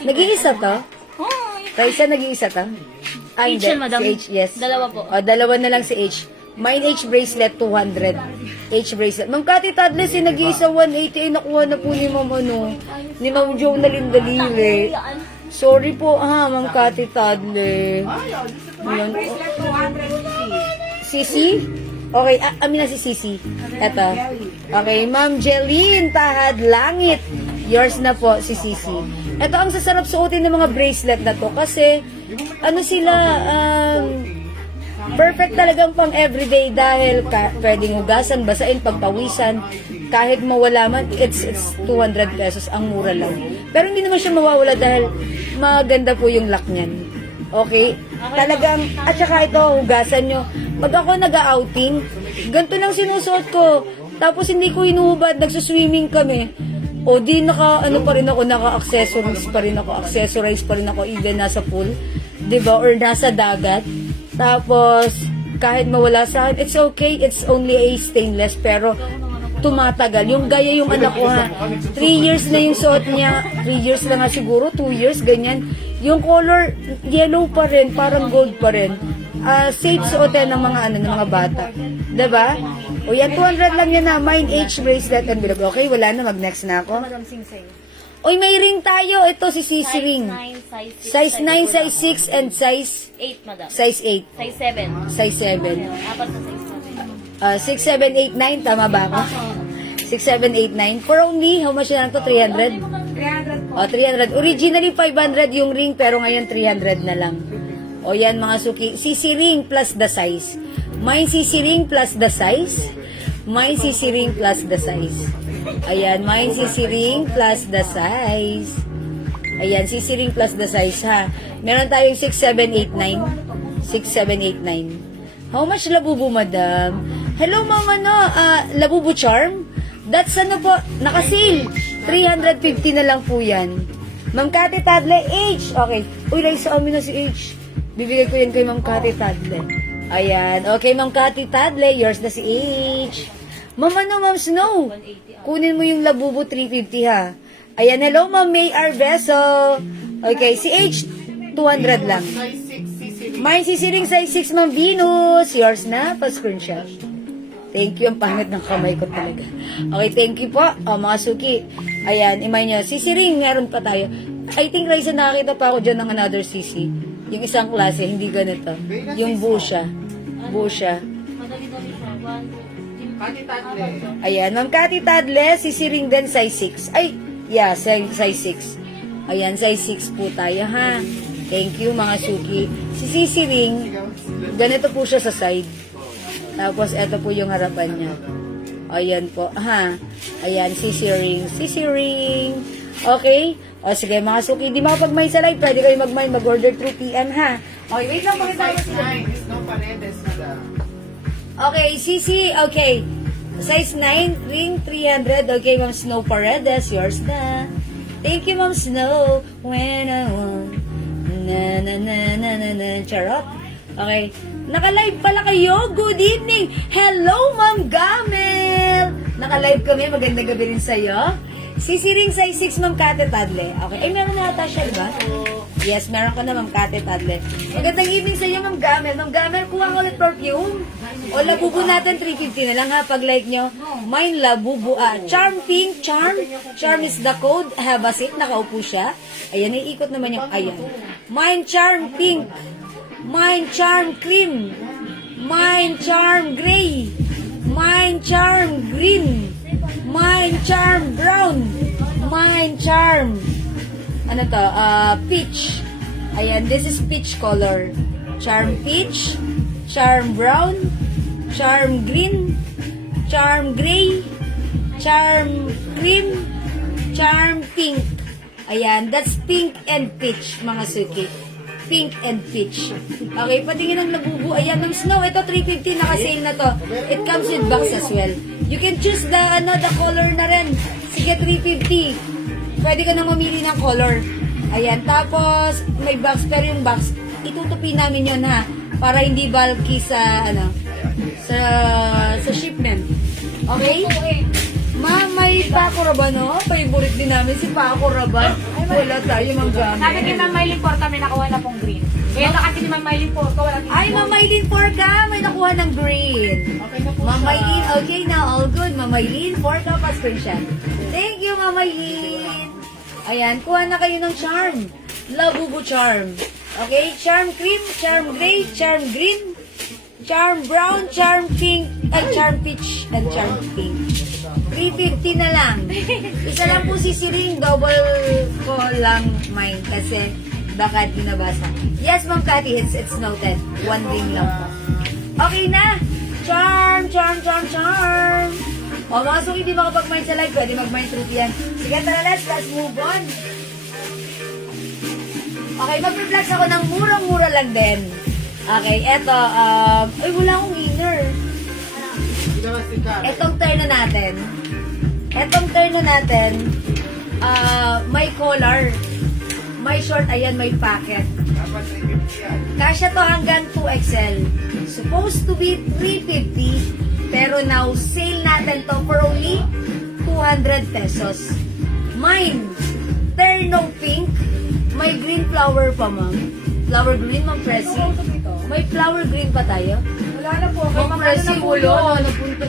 Nag-iisa to? Hi! Raisa, nag-iisa to? H yan, madam. Si H, yes. Dalawa po. Dalawa na lang si H. Mine H bracelet, 200. H bracelet. Ma'am Cathy Tadles, nag-iisa 180. Ay, nakuha na po ni Ma'am, ni Ma'am Jonalyn Dalire. Sorry po, Ma'am Cathy Tadles. Ayan. Bracelet 250. Sisi? Okay, amin na si Sisi. Eto. Okay, Ma'am Jeline Tahad Langit. Yours na po si Sisi. Ito ang sasarap suotin ng mga bracelet na to kasi ano sila, perfect talagang pang everyday dahil pwedeng hugasan, basain, pagpawisan. Kahit mawala man, it's 200 pesos. Ang mura lang. Pero hindi naman siya mawawala dahil maganda po yung lock niyan. Okay? Talagang, at saka ito, hugasan nyo. Pag ako nag-outing, ganito lang sinusuot ko. Tapos hindi ko hinuhubad, nagsuswimming kami. O di naka-accessories pa rin ako, even nasa pool. 'Di ba? Or nasa dagat. Tapos, kahit mawala sa akin, it's okay, it's only a stainless, pero tumatagal. Yung gaya yung anak ko 3 years na yung suot niya, 3 years lang nga siguro, 2 years, ganyan. Yung color, yellow pa rin, parang gold pa rin. Safe suotin ng mga bata. 'Di ba? O yan, 200 lang yan na, mine H bracelet and bilog. Okay, wala na, mag-next na ako. Madam, sing-sing. Oy, may ring tayo. Ito si Sisi Size ring. 9, size 6. Size 9, size 6, and size 8, madam. 8. Size 7. Size 7. Apat na size, madam. 6, 7, 8, 9. Tama ba ako? 6, 7, 8, 9. For only, how much na lang to? 300? 300 po. 300. Originally, 500 yung ring, pero ngayon 300 na lang. O yan, mga suki. Sisi ring plus the size. Mine Sisi ring plus the size. Mine Sisi ring plus the size. Ayan, mine Sisi ring plus the size. Ayan, Sisi ring plus the size, ha. Meron tayong 6, 7, 8, 9. 6, 7, 8, 9. How much labubu, madam? Hello, mama, labubu charm? That's po, naka-sale. 350 na lang po yan. Ma'am Cathy Tadle, H. Okay. Uy, like sa amin na si H. Bibigay ko yan kay Ma'am Cathy Tadle. Ayan. Okay, Ma'am Cathy Tadle, yours na si H. Ma'am Snow. Kunin mo yung labubu 350, ha. Ayan, hello, Ma'am May Arbeso. Okay, si H, 200 lang. Mine si Siring size 6, Ma'am Venus. Yours na, pa-screenshot. Thank you, ang pangit ng kamay ko talaga. Okay, thank you po, mga suki. Ayan, imay nyo. Sisi ring, meron pa tayo. I think, Raisa, nakakita pa ako dyan ng another sisi. Yung isang klase, hindi ganito. Yung busha. Busha. Madali-dali siya. 1, 2, 3. Cathy Tadle. Ayan, Ma'am Cathy Tadle, sisi ring din, size 6. Ay, yeah, size 6. Ayan, size 6 po tayo, ha. Thank you, mga suki. Si sisi ring, ganito po siya sa side. Tapos, eto po yung harapan niya. Ayan po, ha. Ayan, sisi ring. Sisi ring. Okay? O, sige, mga suki, di makapag-may sa live, pwede kayo mag-order through PM, ha. Okay, wait lang, pakita mo sila. No paredes, madam. Okay, sisi, okay. Size 9, ring 300. Okay, Ma'am Snow Paredes, yours na. Thank you, Ma'am Snow. When I want, na na na na na na, charot. Okay. Naka-live pala kayo. Good evening. Hello, Ma'am Gamel. Naka-live kami. Magandang gabi rin sa'yo. Sisiring size 6, Ma'am Kate Tadle. Okay. Ay, meron na ata siya, diba? Yes, meron ko na, Ma'am Kate Tadle. Magandang evening sa iyo, Ma'am Gamer. Ma'am Gamer, kuha ko ulit perfume. O, labubo natin, 350 na lang ha, pag like nyo. Mine, labubo. Charm Pink, Charm. Charm is the code. Have a seat, nakaupo siya. Ayan, iikot naman yung, ayan. Mine, Charm Pink. Mine, Charm Cream. Mine, Charm Gray. Mine, Charm Green. Mine, Charm Brown. Mine, Charm ano to? Peach. Ayan, this is peach color. Charm peach, charm brown, charm green, charm gray, charm cream, charm pink. Ayan, that's pink and peach, mga suki. Pink and peach. Okay, patingin ang labubo. Ayan, ng snow. Ito, 350, naka-sale na to. It comes with box as well. You can choose the color na rin. Sige, 350. Pwede ka na mamili ng color. Ayan, tapos may box, pero yung box, itutupi namin yun ha, para hindi bulky sa, sa shipment. Okay? Ma, may Paco Rabanne, no? Favorite din namin si Paco Rabanne. Wala tayo manggamit. Sabi kay Ma'am Maylin Porca, may nakuha na pong green. Kaya na kasi ni Ma'am Maylin Porca, wala din. Ay, Ma'am Maylin Porca, may nakuha ng green. Okay na po Ma'am siya. Maylin, okay na, all good. Ma'am Maylin Porca, pa-screenshot. Thank you, Ma'am Maylin. Ayan, kuha na kayo ng charm. Labubu charm. Okay, charm cream, charm gray, charm green, charm brown, charm pink, and charm peach, and charm pink. 350 na lang. Isa lang po sisiring, double ko lang mine kasi baka di nabasa. Yes, Ma'am Cathy, it's noted. One ring lang po. Okay na. Charm, charm, charm, charm. O mga suki, di makapag-mine sa live, pwede mag-mine through yan. Sige, tara, let's move on. Okay, mag-reflex ako ng murang-mura lang din. Okay, eto, ay, wala akong inner. Etong terno natin, may collar, may short, ayan, may pocket. Dapat 350 yan. Kasya to hanggang 2XL. Supposed to be 350, pero now, sale natin to for only 200 pesos. Mine, terno pink, may green flower pa, ma'am. Flower green, Ma'am Pressy. May flower green pa tayo? Wala na po. Kay Ma'am Ma'am Pressy, ano na po wala. yun.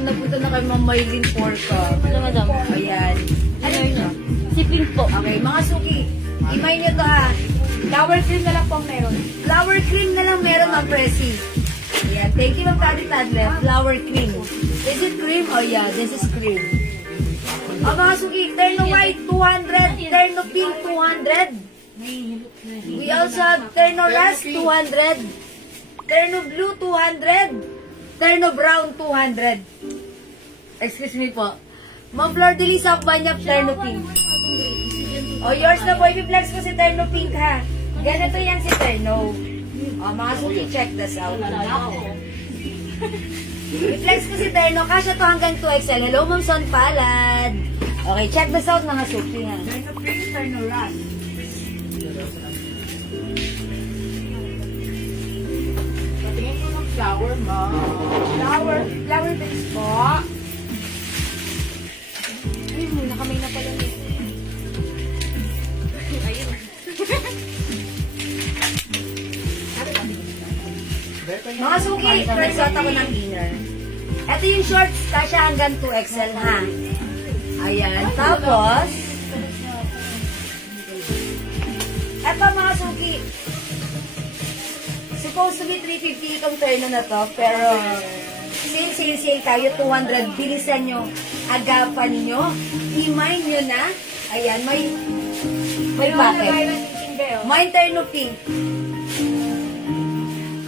Napunta na kay Ma'am Maylin Porca. Ano, madam? Ayan. Ano yun? Si Pink po. Okay, mga suki. Imay nyo to ha. Flower cream na lang po ang meron. Flower cream na lang meron, Ma'am Pressy. Ayan. Thank you, Ma'am Tati Tadle. Flower cream. Is it cream? Oh yeah, this is cream. Oh, mga suki. Terno white, 200. Terno pink, 200. We also have Terno Rust, 200. Terno Blue, 200. Terno Brown, 200. Excuse me po. Ma'am Flor de Lisa, Banyap, Terno Pink. Oh, yours na po. I-flex ko si Terno Pink, ha. Ganito yan si Terno. Oh, mga suki, check this out. I-flex ko si Terno. Kasya to hanggang 2XL. Hello, Ma'am Son Palad. Okay, check this out, mga suki, ha. Terno pink, terno rust. Patingin ko ng flower, ma. Flower base po. Ay, nakamay na pala niya. Ayun. Mga suki, first out ako ng inner. Ito yung shorts, kasya hanggang 2XL, ha. Ayan, tapos, eto mga suki, supposed to be 350 itong terno na to, pero sale tayo, 200, bilisan nyo, agapan nyo, i-mine nyo na, ayan, may packet. Mine terno pink.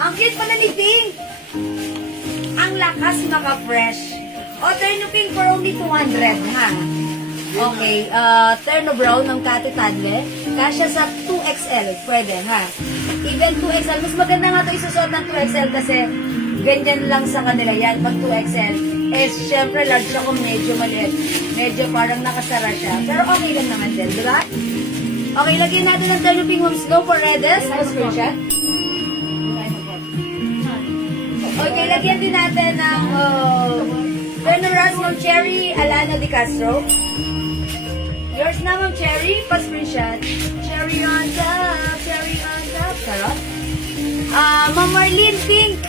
Ang cute pala ni Pink. Ang lakas maka-fresh. O, terno pink for only 200, ha? Okay, terno brown ng Kate Tadle. Kasya sa 2XL. Pwede, ha? Even 2XL. Mas maganda nga ito isusot ng 2XL kasi ganyan lang sa kanila yan. Pag 2XL, eh, syempre, large siya kung medyo maliit. Medyo parang nakasara siya. Pero okay lang naman din, di ba? Okay, lagyan natin ng terno pink Ma'am Snow for Redes. Screenshot. Okay, lagyan din natin ng Terno Rust Ma'am Cherry Alana de Castro. Yours na, Ma'am Cherry. Pa-screenshot. Cherry on top. Cherry on top. Charot. Ma'am Marlene, pink.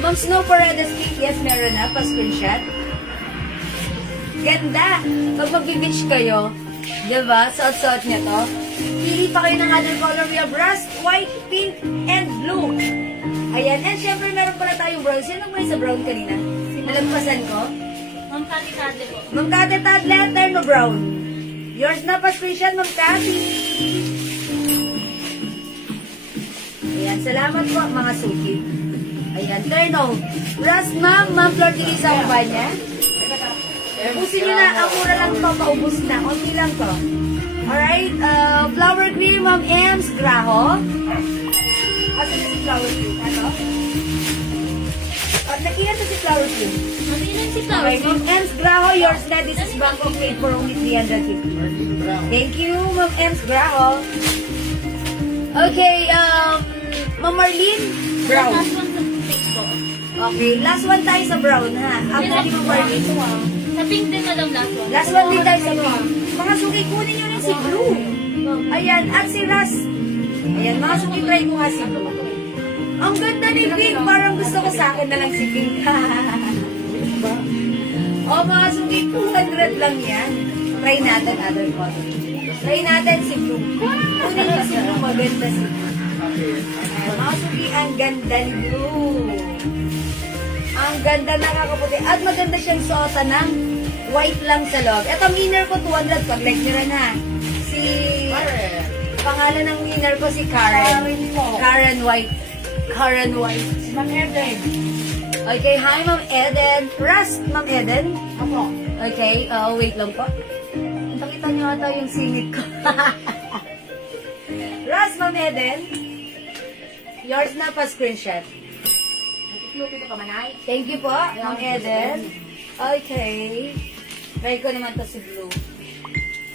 Ma'am Snow Paredes, pink. Yes, meron na. Pa-screenshot. Ganda. Pag mag-beach kayo, diba? Suot-suot niya to. Pili pa kayo ng other color. We have rust, white, pink, and blue. Ayan. And syempre, meron pala tayong brown. Sino ba yung sa brown kanina? Nalampasan ko? Ma'am Cathy Tadle po. Ma'am Kate Tadle, terno brown. Yours na pa screenshot, Ma'am Cathy. Ayan, salamat po mga suki. Ayan, terno. Rust, ma'am, Ma'am Flor de Lisa, ang ba niya? Ubusin nyo na, ang mura lang to, paubos na. Unti lang to. Alright, flower cream, Ma'am Ems, Graho. Asa na si flower cream? Ano? Nakihan to si flower cream. Matilan si Flower. Okay, Ma'am Ems Graho, yours na. This is Bangkok made for only 350. Thank you, Ma'am Ems Graho. Okay, Ma'am Marlene, brown. Last one sa pink po. Okay, last one tayo sa brown, ha? After ni Ma'am Marlene. Sa pink din, madam, last one. Last one din tayo sa brown. Mga suki, kunin nyo rin si blue. Ayan, at si Ras. Ayan, mga suki, try mo nga si blue. Ang ganda ni Pink, parang gusto ko sa akin na lang si Pink. O mga suki, 200 lang yan. Try natin other color. Try natin si blue. Kunin nyo si blue, maganda si blue. Ayan, mga suki, ang ganda ni blue. Ang ganda, nakakaputi. At maganda siyang suotan ng white lang sa loob. Etong inner ko, 200. Pag-like nyo rin ha. Si... Pangalan ng winner ko si Karen. Karen White. Karen White. Si Ma'am Eden. Okay, hi Ma'am Eden. Rust, Ma'am Eden. Ako. Okay, wait lang po. Nakita niyo ata yung singit ko. Rust, Ma'am Eden. Yours na pa screenshot. Lupi ka manay. Thank you po, Ma'am Eden. Okay. Try ko naman to si Blue.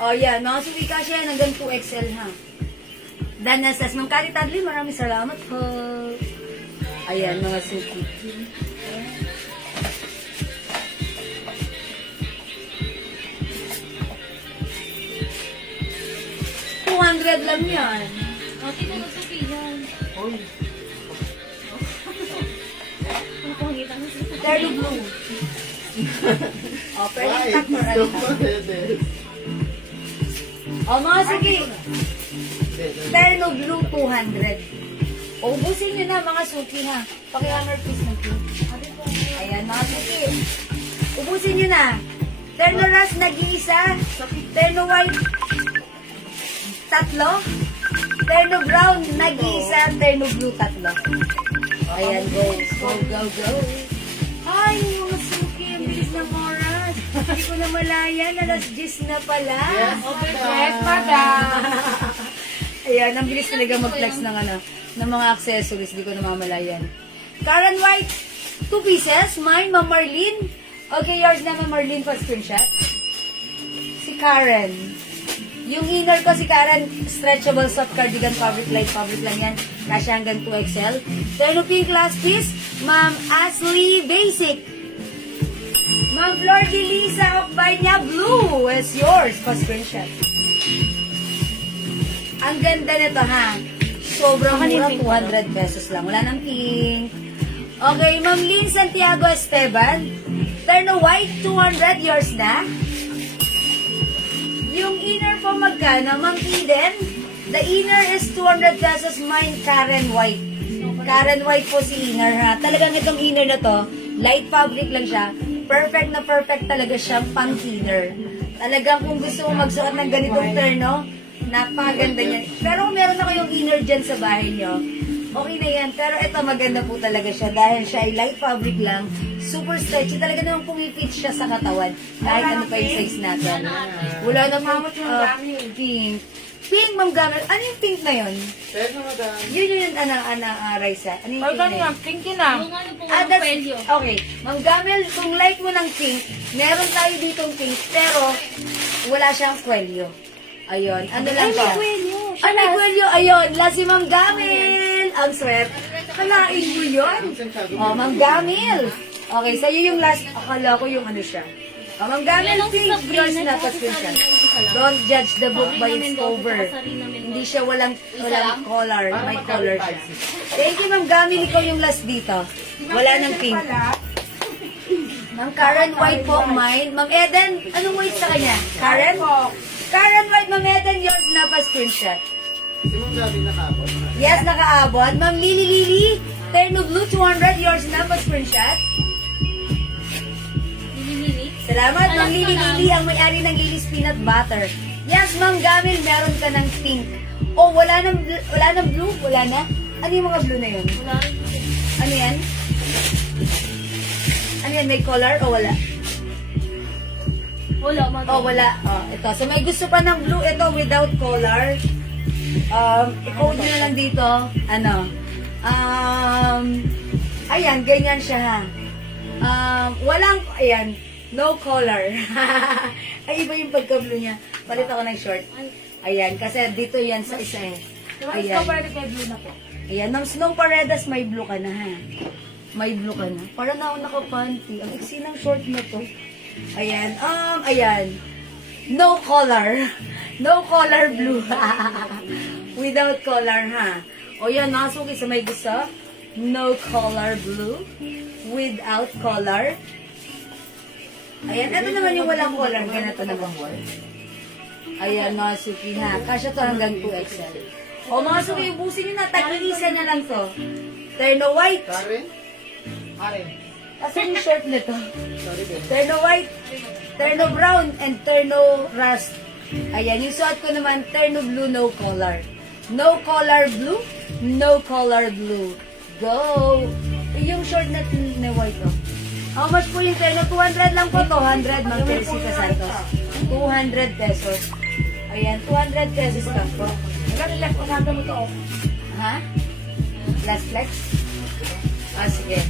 Oh, yan. Mga subika siya. Hanggang 2XL, ha? Dana says, Ma'am Cathy Tadle, maraming salamat po. Ayan, mga suki. $200 lang yan. Okay, kung nagsabi yan. Ano kung nakita mo siya? Terno blue. Oh, pwede cut for ano. Oh, mga suki. Terno blue, 200. O, ubusin nyo na, mga suki, ha. Paki-hammer piece ng pink. Ayan, mga suki. Ubusin nyo na. Terno rust, nag-iisa. Terno white, 3. Terno brown, nag-iisa. Terno blue, 3. Ayan, go. Go, go, go. Ay, mga suki, ang bilis ng oras. Hindi ko na malayan, alas 10 na pala. Yes, madam. Ayan, ang bilis talaga mag-flex ng ano, ng mga accessories, di ko namamalayan. Karen White, 2 pieces. Mine, Ma'am Marlene. Okay, yours na, Ma'am Marlene, pa screenshot. Si Karen. Yung inner ko, si Karen, stretchable soft cardigan, fabric light, fabric lang yan. Kasi hanggang 2XL. Terno pink last piece. Ma'am Ashley, basic. Ma'am Flor de Lisa, Okbanya, blue. It's yours, pa screenshot. Ang ganda nito, ha? Sobrang mura, 200 pesos lang. Wala nang pink. Okay, Ma'am Lynn Santiago Esteban. Terno white, 200. Yours na. Yung inner po magkano? Ma'am Eden, the inner is 200 pesos. Mine, Karen White. Karen White po si inner, ha? Talagang itong inner na to, light fabric lang siya. Perfect na perfect talaga siyang pang-inner. Talagang kung gusto mo magsuot ng ganitong terno, napakaganda niya. Pero kung meron na kayong inner dyan sa bahay nyo, okay na yan. Pero ito maganda po talaga siya dahil siya ay light fabric lang. Super stretchy. Talaga naman pumipit siya sa katawan. Kahit ano pa yung size natin. Wala na po. Pink. Pink, Ma'am Gamel. Ano yung pink na yun? Yun yun, Raisa. Ano yung Ay, pink na ganyan. yun? Pinky na. Yung ano po, Ah, yung that's, pelyo. okay. Ma'am Gamel, kung like mo ng pink, meron tayo ditong pink, pero wala siyang kwelyo. Ayun. Ano lang to? Ay, may kwelyo. Ayun. Last si Ma'am Gamel. Ang swerte. Kalain mo yun. Oh, Ma'am Gamel. Okay, sa'yo yung last. Akala ko yung ano siya. Ma'am Gamil, Yan ang pink, Sabrina, yours na tsaka si pasensya. Sarina, isa lang. Don't judge the book by Sarina its Mendoza, cover. tsaka Sarina Mendoza. Hindi siya walang lang? color. May color siya. Thank you, Ma'am Gamil. Ikaw yung last dito. Wala nang pink. Ma'am Karen White po, mine. Ma'am Eden, anong white sa kanya? Karen? Karen White, Ma'am Eden, yours na pa screenshot. Yes, nakaabot. Ma'am Lily, Terno Blue 200, yours na pa screenshot. Lili-lili. Salamat, Ma'am Alam ko lang. Lily, ang may-ari ng Lily's Peanut Butter. Yes, Ma'am Gamil, meron ka ng pink. Oh, wala nang blue? Wala na? Ano yung mga blue na yun? Wala rin kasi. Ano yan? Ano yan, may color o wala? Wala, mag- Oh, wala. Oh, ito. So, may gusto pa ng blue. Ito, without color. I-code nyo na lang dito. Ano? Ayan, ganyan siya ha. Walang, ayan, no color. Ay, iba yung pagka-blue niya. Palit ako ng short. Ayan, kasi dito yan sa isa eh. Ayan. Pwede kay blue na po. Ayan, ng Snow Paredes, may blue ka na ha. May blue ka na. Para na ako naka-panty. Ang iksi ng short na to. Ayan, ayan. No color. No color blue. Without color, ha? O yan, nasuki sa may gusto. No color blue. Without color. Ayan, ito naman yung walang color. Ganito naman. Ayan, nasuki, ha? Kasya to hanggang 2XL. O mga suki, ubusin nyo na. Tag-iisa na lang to. Terno white. Kasi yung short nito. Terno white, terno brown, and terno rust. Ayan, yung suot ko naman, terno blue, no color. No color blue, no color blue. Go! Yung short na white, oh. How much po yung terno? 200 lang po. 200, Mang Tercita Santos. 200 pesos. Ayan, 200 pesos lang po. Ganun lang, kasama mo to. Ha? Last flex? Ah, sige.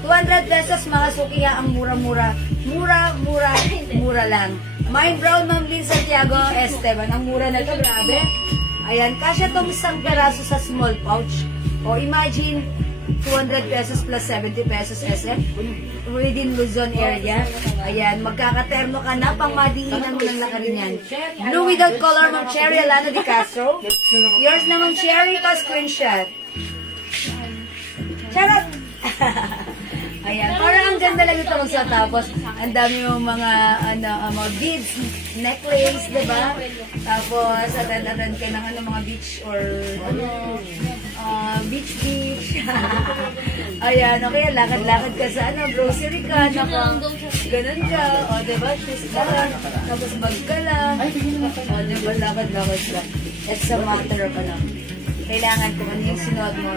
200 pesos mga suki ha, ang mura-mura. Mura lang. Mine brown, Ma'am Lynn Santiago Esteban. Ang mura na to, grabe. Ayan, kasya tong isang peraso sa small pouch. O imagine, 200 pesos plus 70 pesos SF within Luzon area. Ayan, magkakaterno ka na, pang madiinan mo ng lakarin yan. Blue without color, Ma'am Cherry Alana de Castro. Yours na, Ma'am Cherry, pa-screenshot. Charot! Ayan, parang ang ganda lang ito sa tapos ang dami yung mga mga beads, necklace, diba? Tapos attend ka ng mga beach or beach. Ayan, okay, lakad-lakad ka sa grocery ka, ganun ka, o diba, shoes ka lang, tapos bag ka lang, o diba, lakad-lakad ka. It's a matter of kailangan kung ano yung sinuot mo,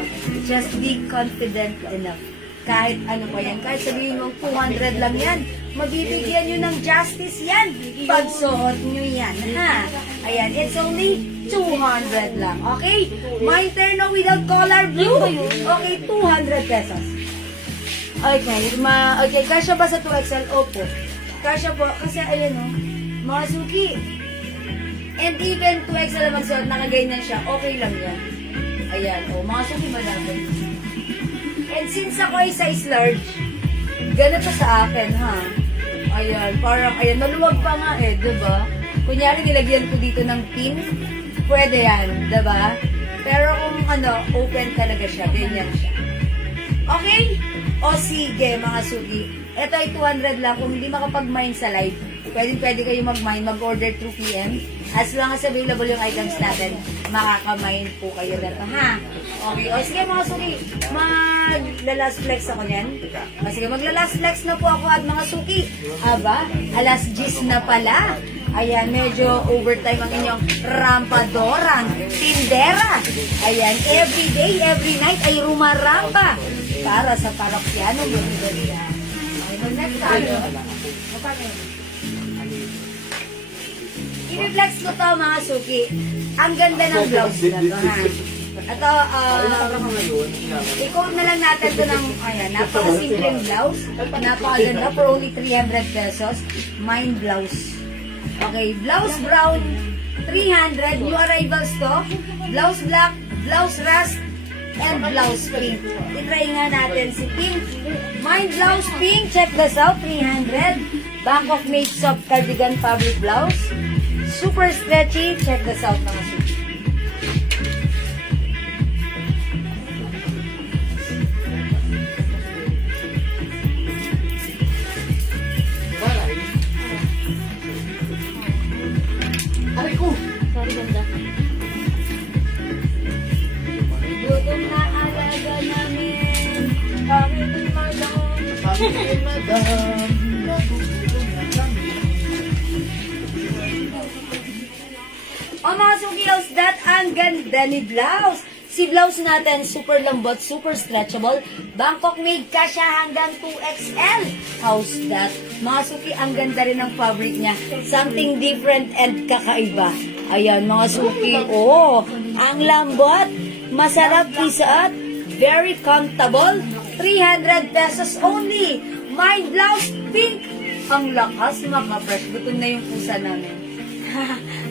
just be confident enough. Kahit ano pa yan, kahit sabihin mo 200 lang yan, mabibigyan nyo ng justice yan. Pagsuot nyo yan, ha? Ayan, it's only 200 lang, okay? My terno without color blue, okay, 200 pesos. Okay, okay, kasya ba sa 2XL? Opo. Kasya po, kasi ayan o, mga suki. And even 2XL naman suot, nakaganyan siya, okay lang yan. Ayan, o, mga suki ba natin? And since ako ay size large, ganito sa akin, ha? Ayan, parang, ayan, naluwag pa nga diba? Kunyari, nilagyan ko dito ng pin, pwede yan, diba? Pero kung open talaga siya, ganyan siya. Okay? O sige, mga suki. Ito ay 200 lang. Kung hindi makapag-mine sa live, pwede kayo mag-mine, mag-order through PM. As long as available yung items natin, makaka-mine po kayo na ito, ha? Okay, o sige mga suki, magla-last flex ako niyan. O sige, magla-last flex na po ako at mga suki. Aba, alas 10 na pala. Ayan, medyo overtime ang inyong rampadorang tindera. Ayan, every day, every night ay rumarampa para sa parokyano. Okay, mag-next tayo. I-reflex ko to mga suki. Ang ganda ng blouse na to, ha? Ito, i-quote na lang natin to ng, ayan, napakasimpleng blouse. Napakaganda for only 300 pesos. Mine blouse. Okay, blouse brown, 300. New arrivals to. Blouse black, blouse rust, and blouse pink. I-try nga natin si pink. Mind blouse pink, check this out, 300. Bangkok made soft cardigan fabric blouse. Super stretchy, check this out mga suki. Aray ko! Sorry, ganda. Gutom na alaga namin. Kami ni madam. Sabi ni madam, nagugutom na kami. O mga suki, how's that? Ang ganda ni blouse. Si blouse natin, super lambot, super stretchable. Bangkok made kasya hanggang 2XL. How's that? Mga suki, ang ganda rin ng fabric niya. Something different and kakaiba. Ayan, mga suki. Oh, ang lambot. Masarap isuot. Very comfortable. 300 pesos only. My blouse pink. Ang lakas, maka-fresh. Gutom na yung pusa namin.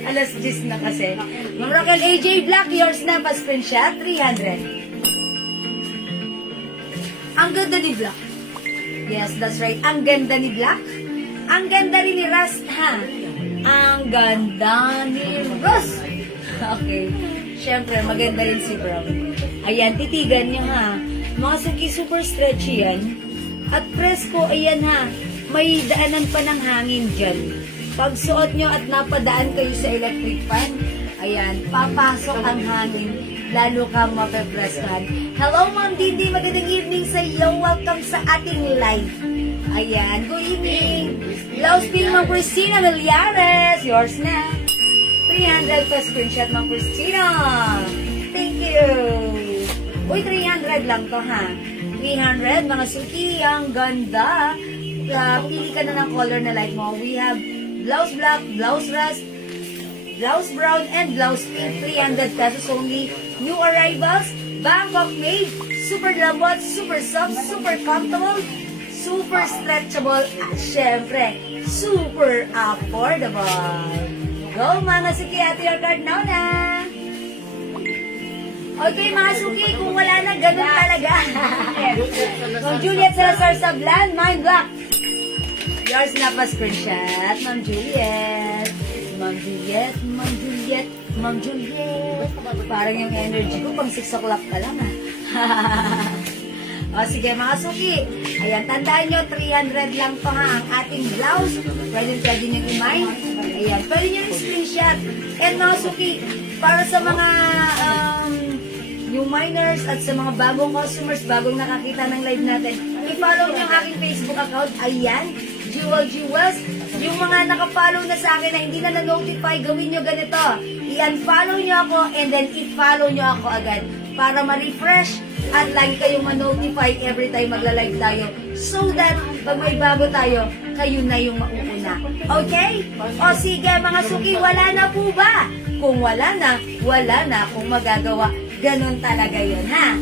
Alas 10 na kasi. Ma'am Raquel AJ Black, yours na pa screenshot, 300. Ang ganda ni Black. Yes, that's right. Ang ganda ni Black. Ang ganda rin ni Rust, ha? Ang ganda ni Rust. Okay. Siyempre, maganda rin si Brown. Ayan, titigan niyo, ha? Mga suki, super stretchy yan. At presko, ayan, ha? May daanan pa ng hangin dyan. Pag suot nyo at napadaan kayo sa electric fan, ayan, papasok ang hangin, lalo kang mapepreskahan. Hello, Ma'am Dindi, magandang evening sa iyo. Welcome sa ating live. Ayan, good evening. Blouse pin, Ma'am Christina Millares. Yours na. 300 pa screenshot, Ma'am Christina. Thank you. Uy, 300 lang to, ha? 300, mga suki, ang ganda. Pili ka na ng color na like mo. We have blouse black, blouse rust, blouse brown, and blouse pink. 300 pesos only. New arrivals, Bangkok made, super lambot, super soft, super comfortable, super stretchable, at syempre, super affordable. Go mga suki, at your card now na. Okay mga suki, kung wala na, ganun talaga. So Juliet Salazar Sablan, Mind Black. Yours na pa screenshot, Ma'am Juliet. Ma'am Juliet, Ma'am Juliet, Ma'am Juliet. Parang yung energy ko pang 6 o'clock ka lang, ha? O sige mga suki. Ayan, tandaan nyo, 300 lang pa nga ang ating blouse. Pwede nyo i-mind. Ayan, pwede nyo yung screenshot. And mga suki, para sa mga new miners at sa mga bagong customers, bagong nakakita ng live natin, i-follow nyo ang aking Facebook account. Ayan, Jewels. Yung mga nakafollow na sa akin na hindi na na-notify, gawin nyo ganito. I-unfollow nyo ako and then i-follow nyo ako agad para ma-refresh at lagi kayong ma-notify every time magla-live tayo so that pag may bago tayo, kayo na yung mauuna. Okay? O sige mga suki, wala na po ba? Kung wala na akong magagawa. Ganon talaga yun, ha?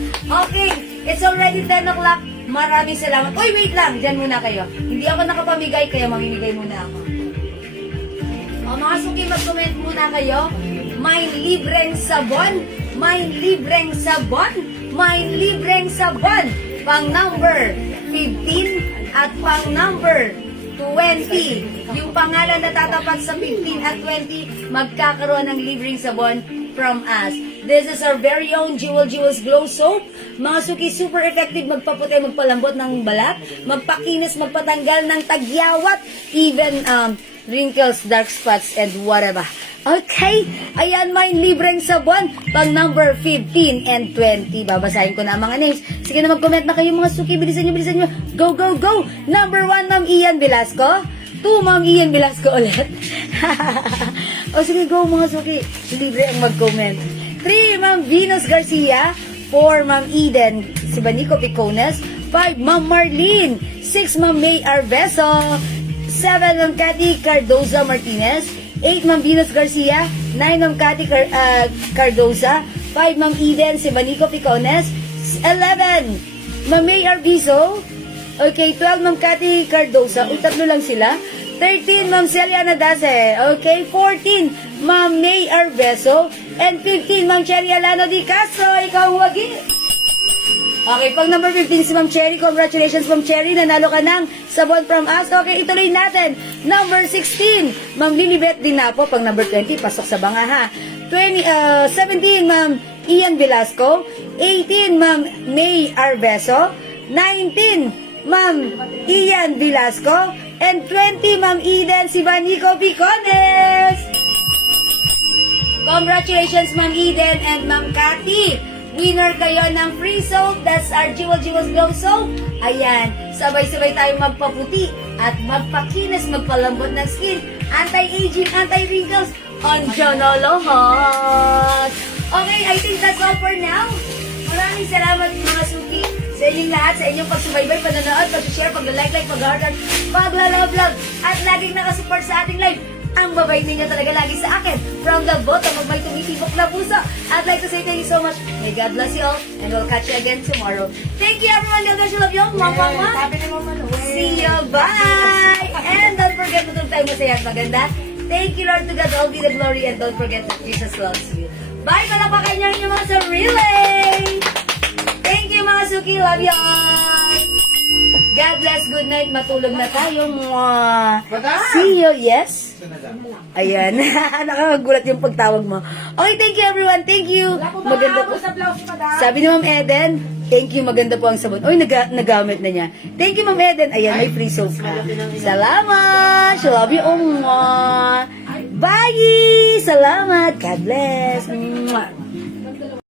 Okay, it's already 10 o'clock. Maraming salamat. Uy, wait lang. Diyan muna kayo. Hindi ako nakapamigay, kaya mamimigay muna ako. O, mga suki, mag-comment muna kayo. May libreng sabon. May libreng sabon. May libreng sabon. Pang number 15 at pang number 20. Yung pangalan na tatapat sa 15 at 20, magkakaroon ng libreng sabon from us. This is our very own Jewels Glow Soap. Mga suki, super effective magpaputi, magpalambot ng balat, magpakinis, magpatanggal ng tagyawat, even wrinkles, dark spots, and whatever. Okay, ayan, may libreng sabon pang number 15 and 20. Babasahin ko na ang mga names. Sige na, mag-comment na kayo mga suki. Bilisan nyo. Go, go, go! Number 1, Ma'am Ian Velasco. 2, Ma'am Ian Velasco ulit. O sige, go mga suki. Libre ang mag-comment. 3, Ma'am Venus Garcia. 4, Ma'am Eden Sibanico Picones. 5, Ma'am Marlene. 6, Ma'am May Arveso. 7, Ma'am Cathy Cardoza Martinez. 8, Ma'am Venus Garcia. 9, Ma'am Cathy Cardoza. 5, Ma'am Eden Sibanico Picones. 11, Ma'am May Arvizo. Okay, 12, Ma'am Cathy Cardoza. Tatlo lang sila. 13, Ma'am Celia Nadase. Okay, 14, Ma'am May Arveso. And 15, Ma'am Cherry Alano Di Castro. Ikaw wagi. Okay, pag number 15 si Ma'am Cherry, congratulations Ma'am Cherry, nanalo ka ng sabon from us. Okay, ituloy natin. Number 16, Ma'am Lilibet Dinapo. Pag number 20, pasok sa banga ha. 17, Ma'am Ian Velasco. 18, Ma'am May Arbeso. 19, Ma'am Ian Velasco. And 20, Ma'am Eden Sibanico Picones. Congratulations, Ma'am Eden and Ma'am Cathy. Winner kayo ng free soap. That's our Jewel Jewel's Glow Soap. Ayan, sabay-sabay tayong magpaputi at magpakinis, magpalambot ng skin. Anti-aging, anti-wrinkles. Andiyan na lahat. Okay, I think that's all for now. Maraming salamat mga suki sa inyong lahat, sa inyong pagsubaybay, panonood, pag-share, pag-like, pag-heart, pag-love, at laging nakasupport sa ating live. Ang babait ninyo talaga lagi sa akin. From the bottom of my tumitibok na puso. I'd like to say thank you so much. May God bless you all. And we'll catch you again tomorrow. Thank you everyone. God bless you. Love you all. Mwah. Sabi ni Mama Noel. See you. Bye. And don't forget to tayo masaya at maganda. Thank you Lord, to God all be the glory. And don't forget that Jesus loves you. Bye. Palakpakan niyo yung mga sarili. Thank you mga suki. Love you all. God bless. Good night. Matulog na tayo. Mwah. See you. Yes? Ayan. Nakakagulat yung pagtawag mo. Okay, thank you everyone. Thank you. Maganda po. Sa blouse, madam. Sabi ni Ma'am Eden, thank you, maganda po ang sabon. Uy, nagamit na niya. Thank you, Ma'am Eden. Ayan, may free soap ka. Salamat. I love you. Bye. Salamat. God bless. Mwah.